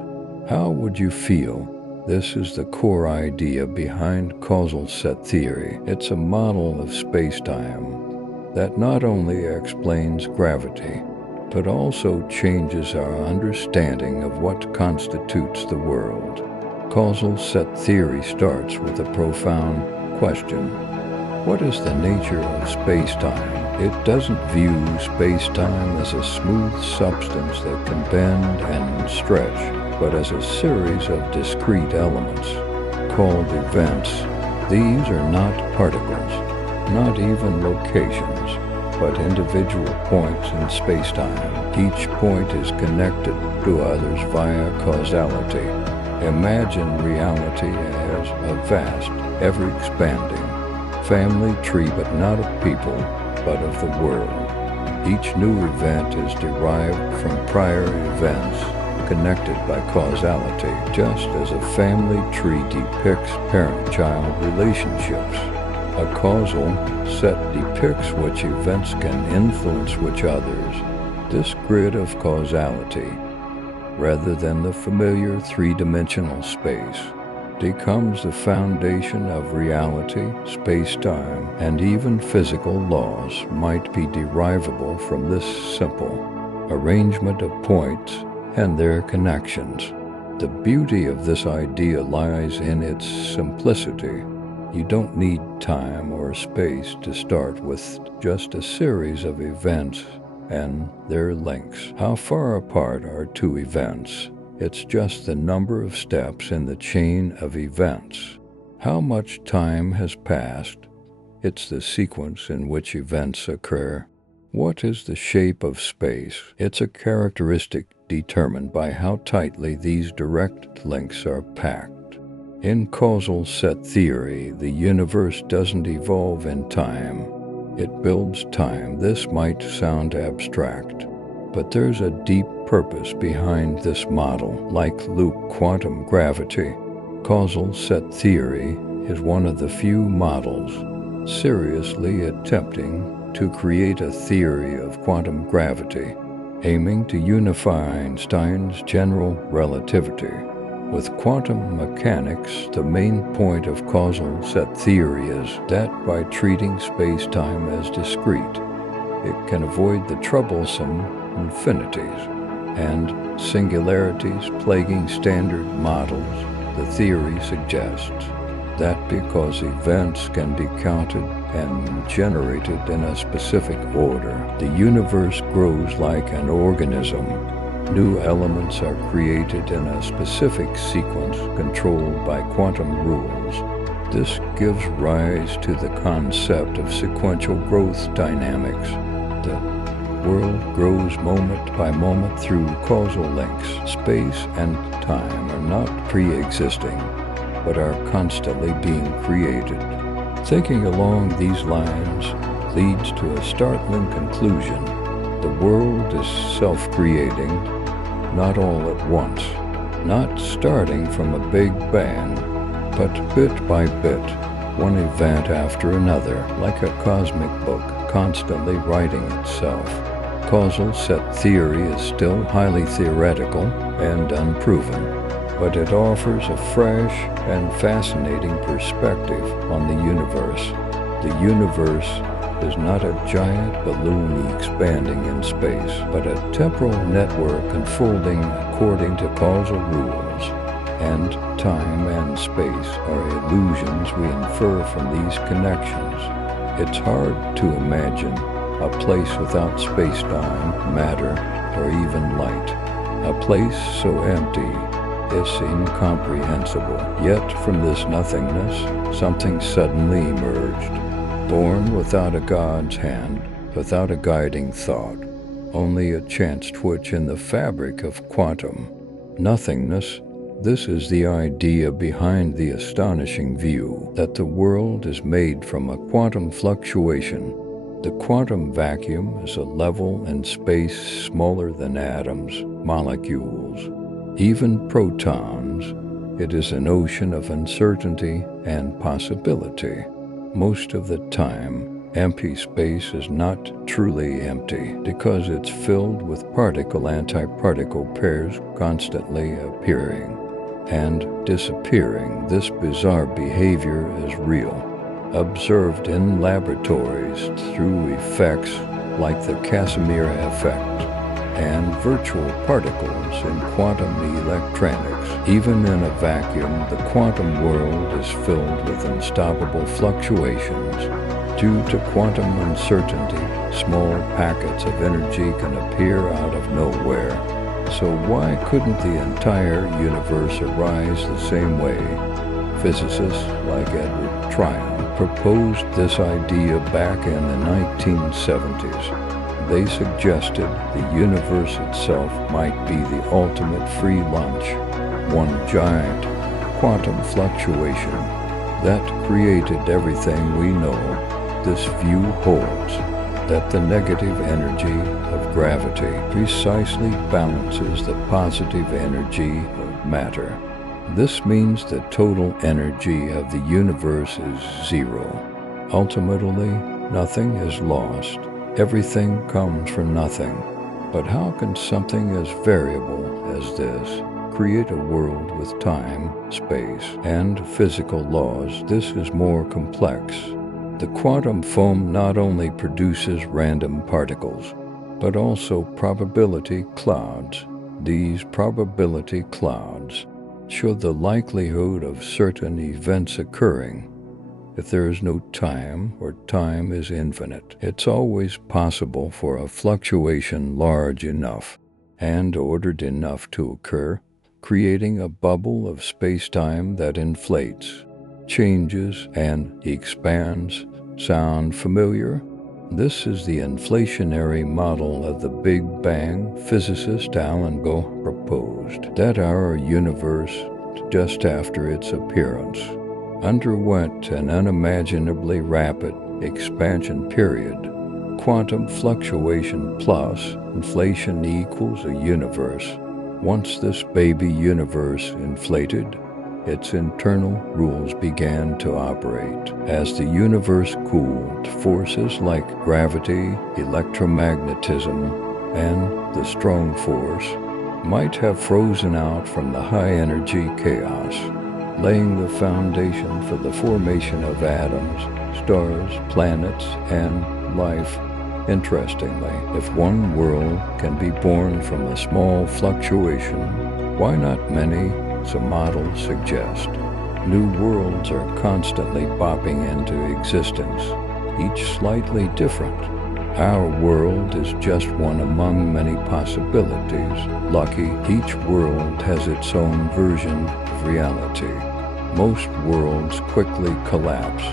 how would you feel? This is the core idea behind causal set theory. It's a model of space-time that not only explains gravity, but also changes our understanding of what constitutes the world. Causal set theory starts with a profound question. What is the nature of space-time? It doesn't view space-time as a smooth substance that can bend and stretch, but as a series of discrete elements called events. These are not particles, not even locations, but individual points in space-time. Each point is connected to others via causality. Imagine reality as a vast, ever-expanding family tree, but not of people, but of the world. Each new event is derived from prior events, connected by causality, just as a family tree depicts parent-child relationships. A causal set depicts which events can influence which others. This grid of causality, rather than the familiar three-dimensional space, becomes the foundation of reality. Space-time, and even physical laws might be derivable from this simple arrangement of points and their connections. The beauty of this idea lies in its simplicity. You don't need time or space to start with, just a series of events and their links. How far apart are two events? It's just the number of steps in the chain of events. How much time has passed? It's the sequence in which events occur. What is the shape of space? It's a characteristic determined by how tightly these direct links are packed. In causal set theory, the universe doesn't evolve in time. It builds time. This might sound abstract, but there's a deep purpose behind this model. Like loop quantum gravity, causal set theory is one of the few models seriously attempting to create a theory of quantum gravity, aiming to unify Einstein's general relativity with quantum mechanics. The main point of causal set theory is that by treating space-time as discrete, it can avoid the troublesome infinities and singularities plaguing standard models. The theory suggests that because events can be counted and generated in a specific order, the universe grows like an organism. New elements are created in a specific sequence controlled by quantum rules. This gives rise to the concept of sequential growth dynamics. The world grows moment by moment through causal links. Space and time are not pre-existing, but are constantly being created. Thinking along these lines leads to a startling conclusion. The world is self-creating, not all at once, not starting from a big bang, but bit by bit, one event after another, like a cosmic book constantly writing itself. causal set theory is still highly theoretical and unproven, but it offers a fresh and fascinating perspective on the universe. The universe is not a giant balloon expanding in space, but a temporal network unfolding according to causal rules, and time and space are illusions we infer from these connections. It's hard to imagine a place without spacetime, matter, or even light. A place so empty it's incomprehensible. Yet from this nothingness, something suddenly emerged, born without a God's hand, without a guiding thought, only a chance twitch in the fabric of quantum. Nothingness, this is the idea behind the astonishing view that the world is made from a quantum fluctuation. The quantum vacuum is a level in space smaller than atoms, molecules, even protons. It is an ocean of uncertainty and possibility. Most of the time, empty space is not truly empty because it's filled with particle-antiparticle pairs constantly appearing and disappearing. This bizarre behavior is real, observed in laboratories through effects like the Casimir effect and virtual particles in quantum electronics. Even in a vacuum, the quantum world is filled with unstoppable fluctuations. Due to quantum uncertainty, small packets of energy can appear out of nowhere. So why couldn't the entire universe arise the same way? Physicists like Edward Tryon proposed this idea back in the 1970s. They suggested the universe itself might be the ultimate free lunch, one giant quantum fluctuation that created everything we know. This view holds that the negative energy of gravity precisely balances the positive energy of matter. This means the total energy of the universe is zero. Ultimately, nothing is lost. Everything comes from nothing. But how can something as variable as this create a world with time, space, and physical laws? This is more complex. The quantum foam not only produces random particles, but also probability clouds. These probability clouds show the likelihood of certain events occurring. If there is no time, or time is infinite, it's always possible for a fluctuation large enough and ordered enough to occur, creating a bubble of space-time that inflates, changes, and expands. Sound familiar? This is the inflationary model of the Big Bang physicist Alan Guth proposed, that our universe, just after its appearance, underwent an unimaginably rapid expansion period. Quantum fluctuation plus inflation equals a universe. Once this baby universe inflated, its internal rules began to operate. As the universe cooled, forces like gravity, electromagnetism, and the strong force might have frozen out from the high-energy chaos, laying the foundation for the formation of atoms, stars, planets, and life. Interestingly, if one world can be born from a small fluctuation, why not many? Some models suggest. New worlds are constantly popping into existence, each slightly different. Our world is just one among many possibilities. Lucky, each world has its own version of reality. Most worlds quickly collapse.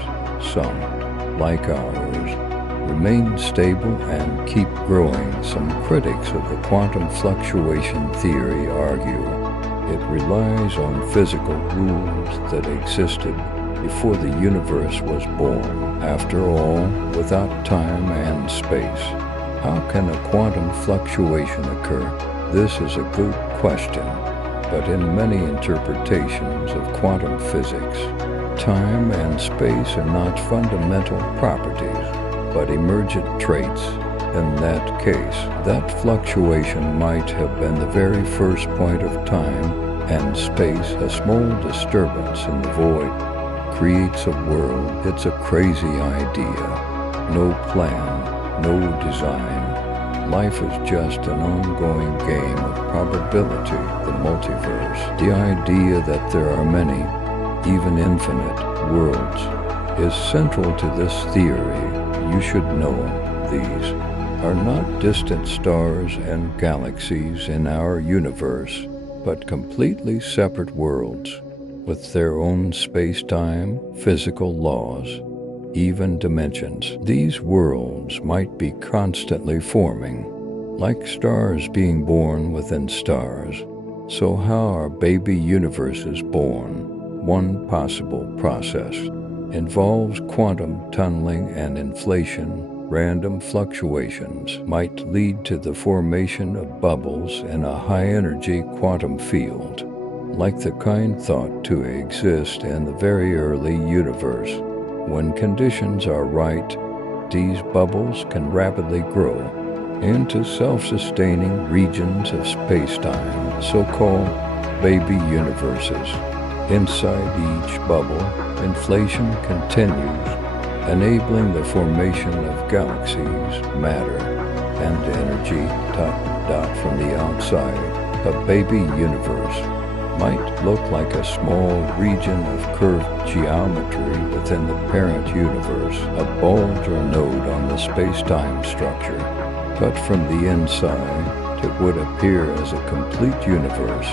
Some, like ours, remain stable and keep growing. Some critics of the quantum fluctuation theory argue it relies on physical rules that existed before the universe was born. After all, without time and space, how can a quantum fluctuation occur? This is a good question, but in many interpretations of quantum physics, time and space are not fundamental properties, but emergent traits. In that case, that fluctuation might have been the very first point of time and space. A small disturbance in the void creates a world. It's a crazy idea. No plan, no design. Life is just an ongoing game of probability, the multiverse. The idea that there are many, even infinite, worlds is central to this theory. You should know these are not distant stars and galaxies in our universe, but completely separate worlds with their own space-time, physical laws, even dimensions. These worlds might be constantly forming, like stars being born within stars. So how are baby universes born? One possible process involves quantum tunneling and inflation. Random fluctuations might lead to the formation of bubbles in a high-energy quantum field, like the kind thought to exist in the very early universe. When conditions are right, these bubbles can rapidly grow into self-sustaining regions of space-time, so-called baby universes. Inside each bubble, inflation continues, enabling the formation of galaxies, matter, and energy. From the outside, a baby universe might look like a small region of curved geometry within the parent universe, a bulge or node on the space-time structure. But from the inside, it would appear as a complete universe,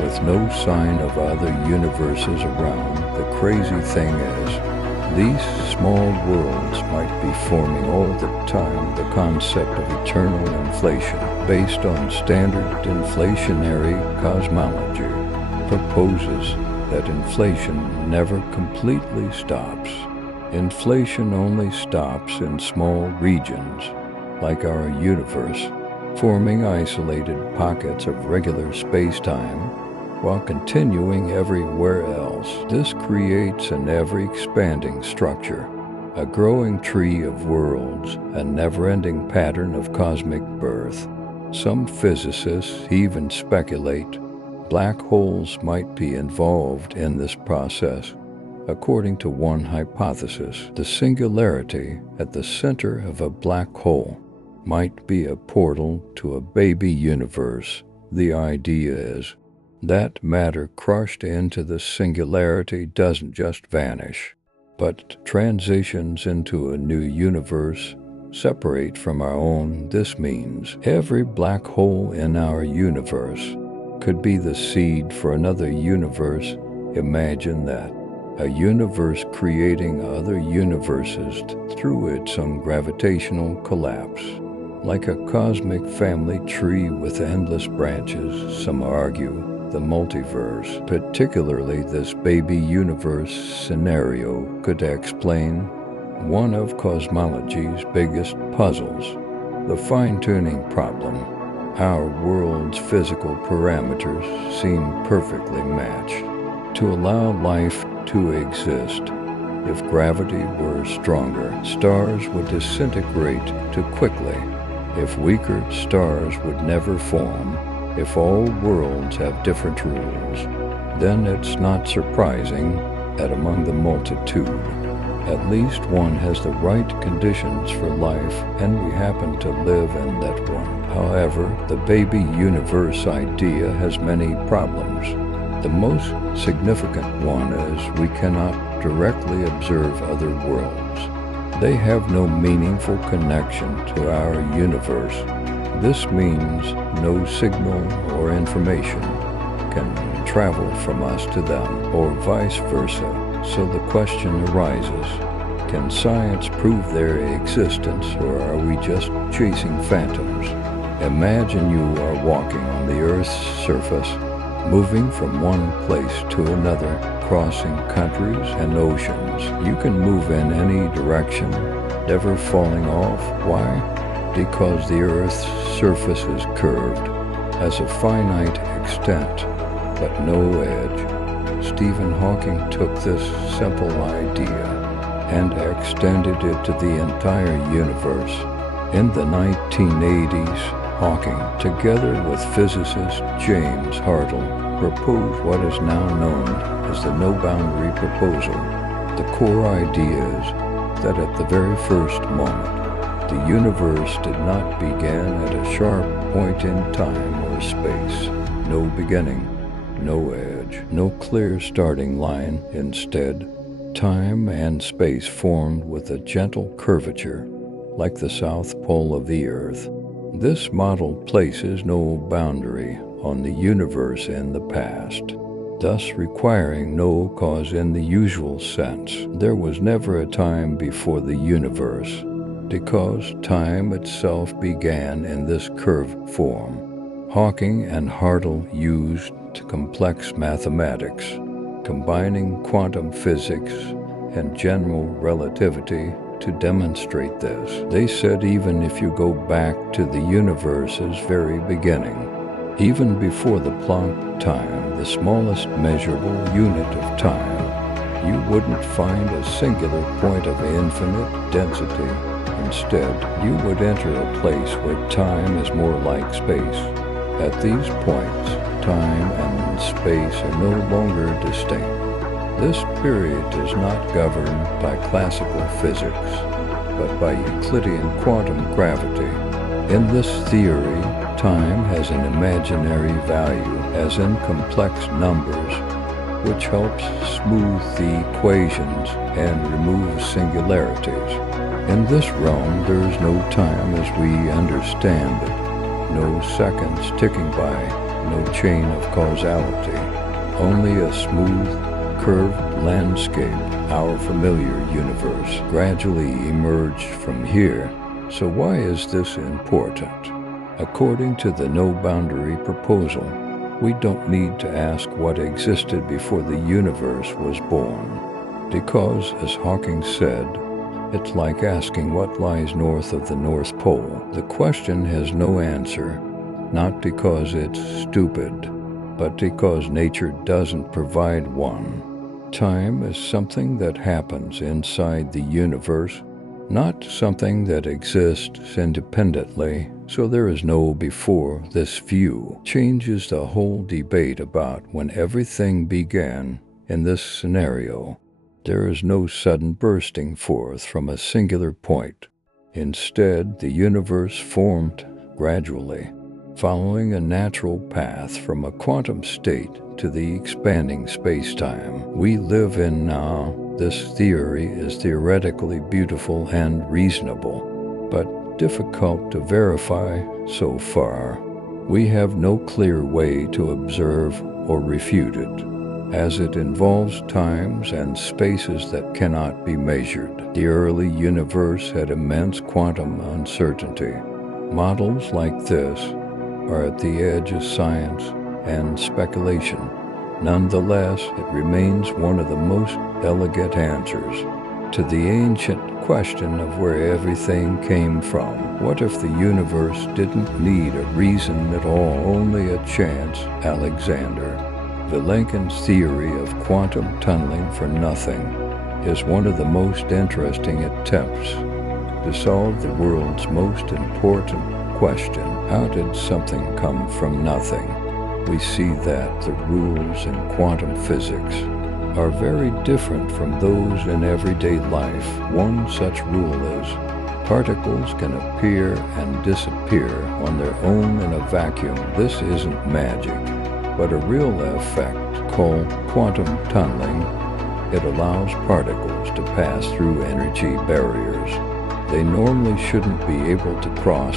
with no sign of other universes around. The crazy thing is, these small worlds might be forming all the time. The concept of eternal inflation, based on standard inflationary cosmology, proposes that inflation never completely stops. Inflation only stops in small regions, like our universe, forming isolated pockets of regular space-time, while continuing everywhere else. This creates an ever-expanding structure, a growing tree of worlds, a never-ending pattern of cosmic birth. Some physicists even speculate black holes might be involved in this process. According to one hypothesis, the singularity at the center of a black hole might be a portal to a baby universe. The idea is that matter crushed into the singularity doesn't just vanish, but transitions into a new universe, separate from our own. This means every black hole in our universe could be the seed for another universe. Imagine that, a universe creating other universes through its own gravitational collapse. Like a cosmic family tree with endless branches, some argue. The multiverse, particularly this baby universe scenario, could explain one of cosmology's biggest puzzles, the fine-tuning problem. Our world's physical parameters seem perfectly matched to allow life to exist. If gravity were stronger, stars would disintegrate too quickly. If weaker, stars would never form. If all worlds have different rules, then it's not surprising that among the multitude, at least one has the right conditions for life, and we happen to live in that one. However, the baby universe idea has many problems. The most significant one is we cannot directly observe other worlds. They have no meaningful connection to our universe. This means no signal or information can travel from us to them, or vice versa. So the question arises, can science prove their existence, or are we just chasing phantoms? Imagine you are walking on the Earth's surface, moving from one place to another, crossing countries and oceans. You can move in any direction, never falling off. Why? Because the Earth's surface is curved, has a finite extent, but no edge. Stephen Hawking took this simple idea and extended it to the entire universe. In the 1980s, Hawking, together with physicist James Hartle, proposed what is now known as the no-boundary proposal. The core idea is that at the very first moment, the universe did not begin at a sharp point in time or space. No beginning, no edge, no clear starting line. Instead, time and space formed with a gentle curvature, like the South Pole of the Earth. This model places no boundary on the universe in the past, thus requiring no cause in the usual sense. There was never a time before the universe, because time itself began in this curved form. Hawking and Hartle used complex mathematics, combining quantum physics and general relativity to demonstrate this. They said even if you go back to the universe's very beginning, even before the Planck time, the smallest measurable unit of time, you wouldn't find a singular point of infinite density. Instead, you would enter a place where time is more like space. At these points, time and space are no longer distinct. This period is not governed by classical physics, but by Euclidean quantum gravity. In this theory, time has an imaginary value, as in complex numbers, which helps smooth the equations and remove singularities. In this realm, there is no time as we understand it, no seconds ticking by, no chain of causality, only a smooth, curved landscape. Our familiar universe gradually emerged from here. So why is this important? According to the no-boundary proposal, we don't need to ask what existed before the universe was born, because, as Hawking said, it's like asking what lies north of the North Pole. The question has no answer, not because it's stupid, but because nature doesn't provide one. Time is something that happens inside the universe, not something that exists independently, so there is no before. This view changes the whole debate about when everything began. In this scenario, there is no sudden bursting forth from a singular point. Instead, the universe formed gradually, following a natural path from a quantum state to the expanding spacetime we live in now. This theory is theoretically beautiful and reasonable, but difficult to verify so far. We have no clear way to observe or refute it, as it involves times and spaces that cannot be measured. The early universe had immense quantum uncertainty. Models like this are at the edge of science and speculation. Nonetheless, it remains one of the most elegant answers to the ancient question of where everything came from. What if the universe didn't need a reason at all, only a chance? Alexander Vilenkin's theory of quantum tunneling for nothing is one of the most interesting attempts to solve the world's most important question: how did something come from nothing? We see that the rules in quantum physics are very different from those in everyday life. One such rule is particles can appear and disappear on their own in a vacuum. This isn't magic, but a real effect called quantum tunneling. It allows particles to pass through energy barriers they normally shouldn't be able to cross.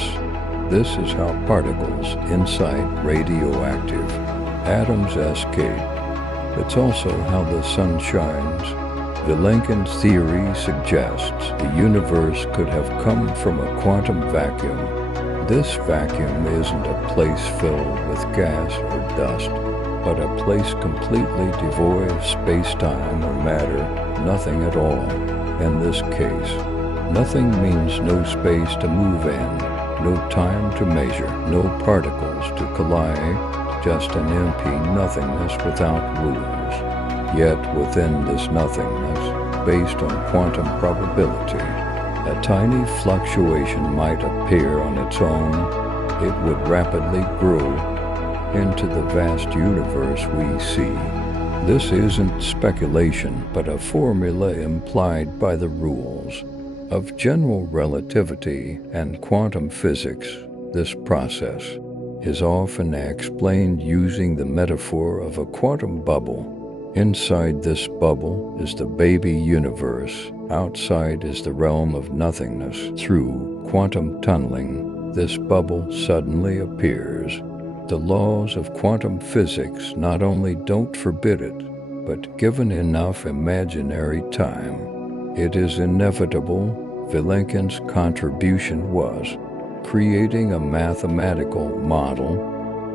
This is how particles inside radioactive atoms escape. It's also how the sun shines. Vilenkin's theory suggests the universe could have come from a quantum vacuum. This vacuum isn't a place filled with gas or dust, but a place completely devoid of space-time or matter, nothing at all. In this case, nothing means no space to move in, no time to measure, no particles to collide, just an empty nothingness without rules. Yet within this nothingness, based on quantum probability, A tiny fluctuation might appear on its own. It would rapidly grow into the vast universe we see. This isn't speculation, but a formula implied by the rules of general relativity and quantum physics. This process is often explained using the metaphor of a quantum bubble. Inside this bubble is the baby universe. Outside is the realm of nothingness. Through quantum tunneling, this bubble suddenly appears. The laws of quantum physics not only don't forbid it, but given enough imaginary time, it is inevitable. Vilenkin's contribution was creating a mathematical model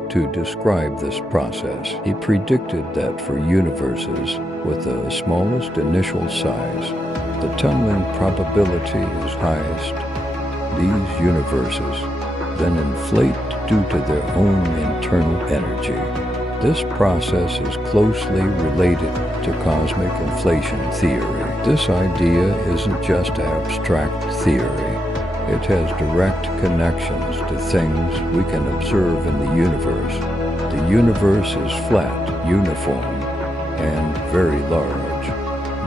to describe this process. He predicted that for universes with the smallest initial size, the tunneling probability is highest. These universes then inflate due to their own internal energy. This process is closely related to cosmic inflation theory. This idea isn't just abstract theory. It has direct connections to things we can observe in the universe. The universe is flat, uniform, and very large.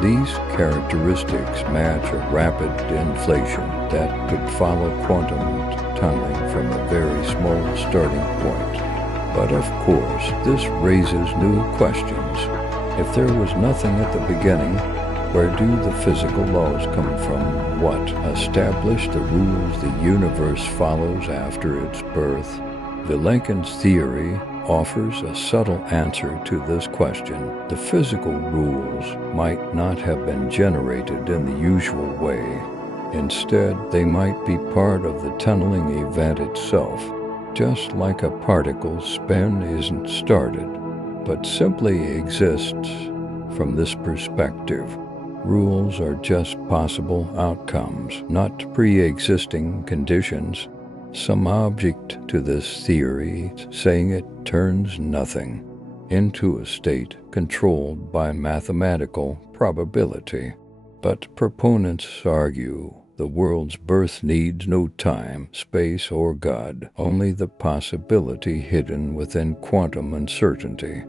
These characteristics match a rapid inflation that could follow quantum tunneling from a very small starting point. But of course, this raises new questions. If there was nothing at the beginning, where do the physical laws come from? What established the rules the universe follows after its birth? Vilenkin's theory offers a subtle answer to this question. The physical rules might not have been generated in the usual way. Instead, they might be part of the tunneling event itself. Just like a particle's spin isn't started, but simply exists. From this perspective, rules are just possible outcomes, not pre-existing conditions. Some object to this theory, saying it turns nothing into a state controlled by mathematical probability. But proponents argue the world's birth needs no time, space, or God, only the possibility hidden within quantum uncertainty.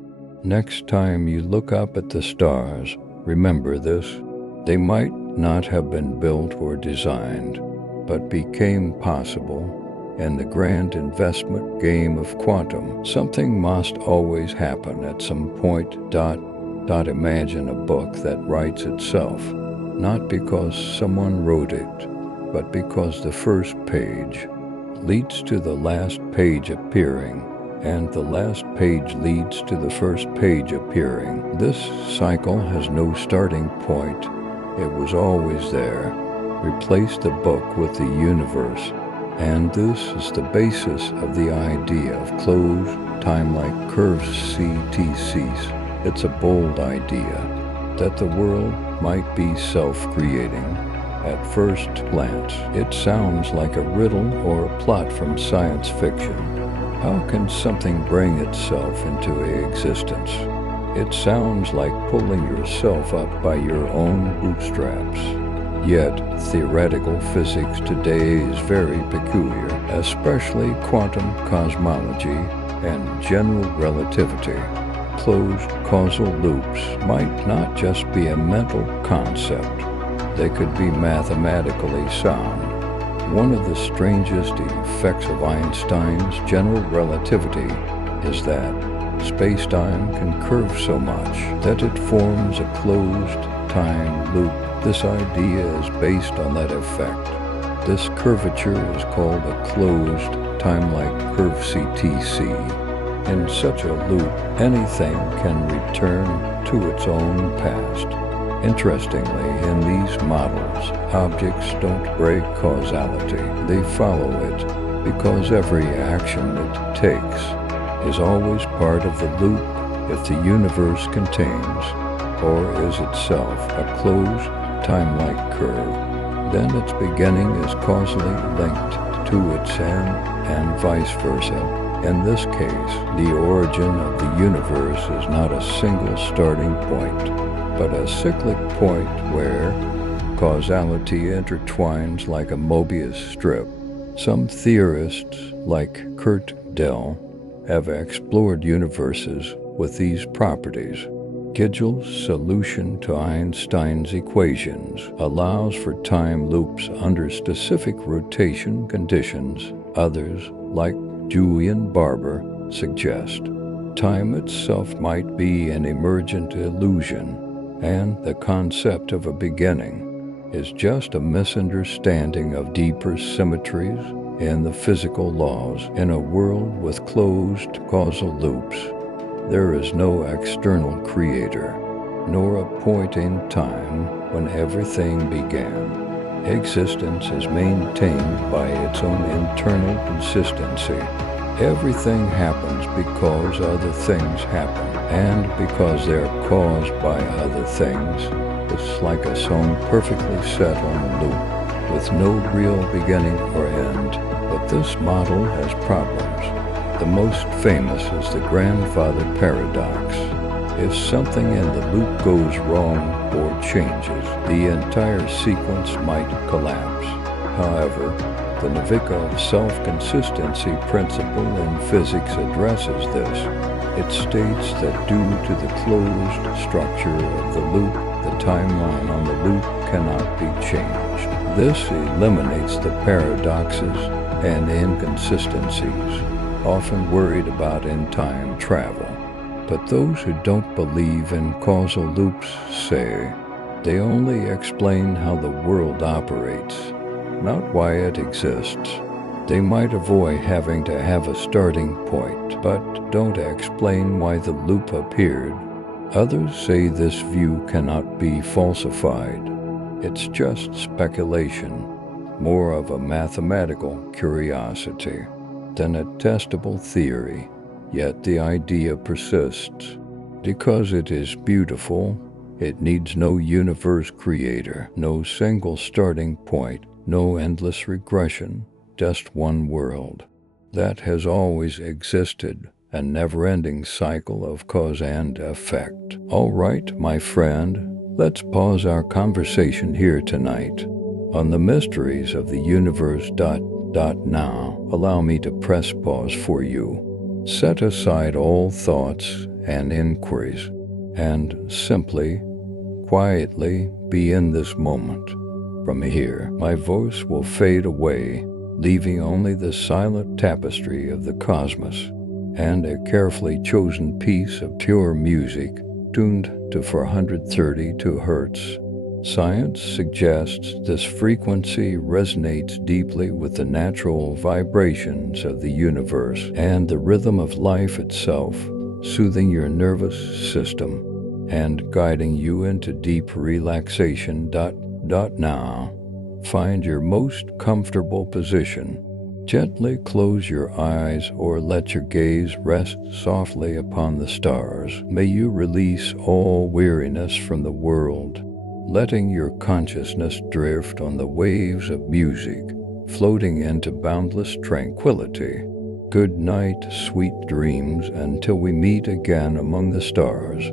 Next time you look up at the stars, remember this: they might not have been built or designed, but became possible in the grand investment game of quantum. Something must always happen at some point. Imagine a book that writes itself, not because someone wrote it, but because the first page leads to the last page appearing, and the last page leads to the first page appearing. This cycle has no starting point. It was always there. Replace the book with the universe, and this is the basis of the idea of closed, time-like curves CTCs. It's a bold idea that the world might be self-creating. At first glance, it sounds like a riddle or a plot from science fiction. How can something bring itself into existence? It sounds like pulling yourself up by your own bootstraps. Yet, theoretical physics today is very peculiar, especially quantum cosmology and general relativity. Closed causal loops might not just be a mental concept. They could be mathematically sound. One of the strangest effects of Einstein's general relativity is that spacetime can curve so much that it forms a closed time loop. This idea is based on that effect. This curvature is called a closed time-like curve CTC. In such a loop, anything can return to its own past. Interestingly, in these models, objects don't break causality. They follow it because every action it takes is always part of the loop. If the universe contains, or is itself, a closed time-like curve, then its beginning is causally linked to its end, and vice versa. In this case, the origin of the universe is not a single starting point, but a cyclic point where causality intertwines like a Mobius strip. Some theorists, like Kurt Dell, have explored universes with these properties. Gödel's solution to Einstein's equations allows for time loops under specific rotation conditions. Others, like Julian Barber, suggest time itself might be an emergent illusion, and the concept of a beginning is just a misunderstanding of deeper symmetries in the physical laws. In a world with closed causal loops, there is no external creator, nor a point in time when everything began. Existence is maintained by its own internal consistency. Everything happens because other things happen, and because they are caused by other things. It's like a song perfectly set on a loop, with no real beginning or end. But this model has problems. The most famous is the grandfather paradox. If something in the loop goes wrong or changes, the entire sequence might collapse. However, the Novikov self-consistency principle in physics addresses this. It states that due to the closed structure of the loop, the timeline on the loop cannot be changed. This eliminates the paradoxes and inconsistencies often worried about in time travel. But those who don't believe in causal loops say they only explain how the world operates, not why it exists. They might avoid having to have a starting point, but don't explain why the loop appeared. Others say this view cannot be falsified. It's just speculation, more of a mathematical curiosity than a testable theory. Yet the idea persists. Because it is beautiful, it needs no universe creator, no single starting point, no endless regression, just one world that has always existed, a never-ending cycle of cause and effect. All right, my friend, let's pause our conversation here tonight on the mysteries of the universe. Now, allow me to press pause for you. Set aside all thoughts and inquiries, and simply, quietly be in this moment. From here, my voice will fade away, leaving only the silent tapestry of the cosmos and a carefully chosen piece of pure music tuned to 432 Hz. Science suggests this frequency resonates deeply with the natural vibrations of the universe and the rhythm of life itself, soothing your nervous system and guiding you into deep relaxation. Now, find your most comfortable position. Gently close your eyes or let your gaze rest softly upon the stars. May you release all weariness from the world, letting your consciousness drift on the waves of music, floating into boundless tranquility. Good night, sweet dreams, until we meet again among the stars.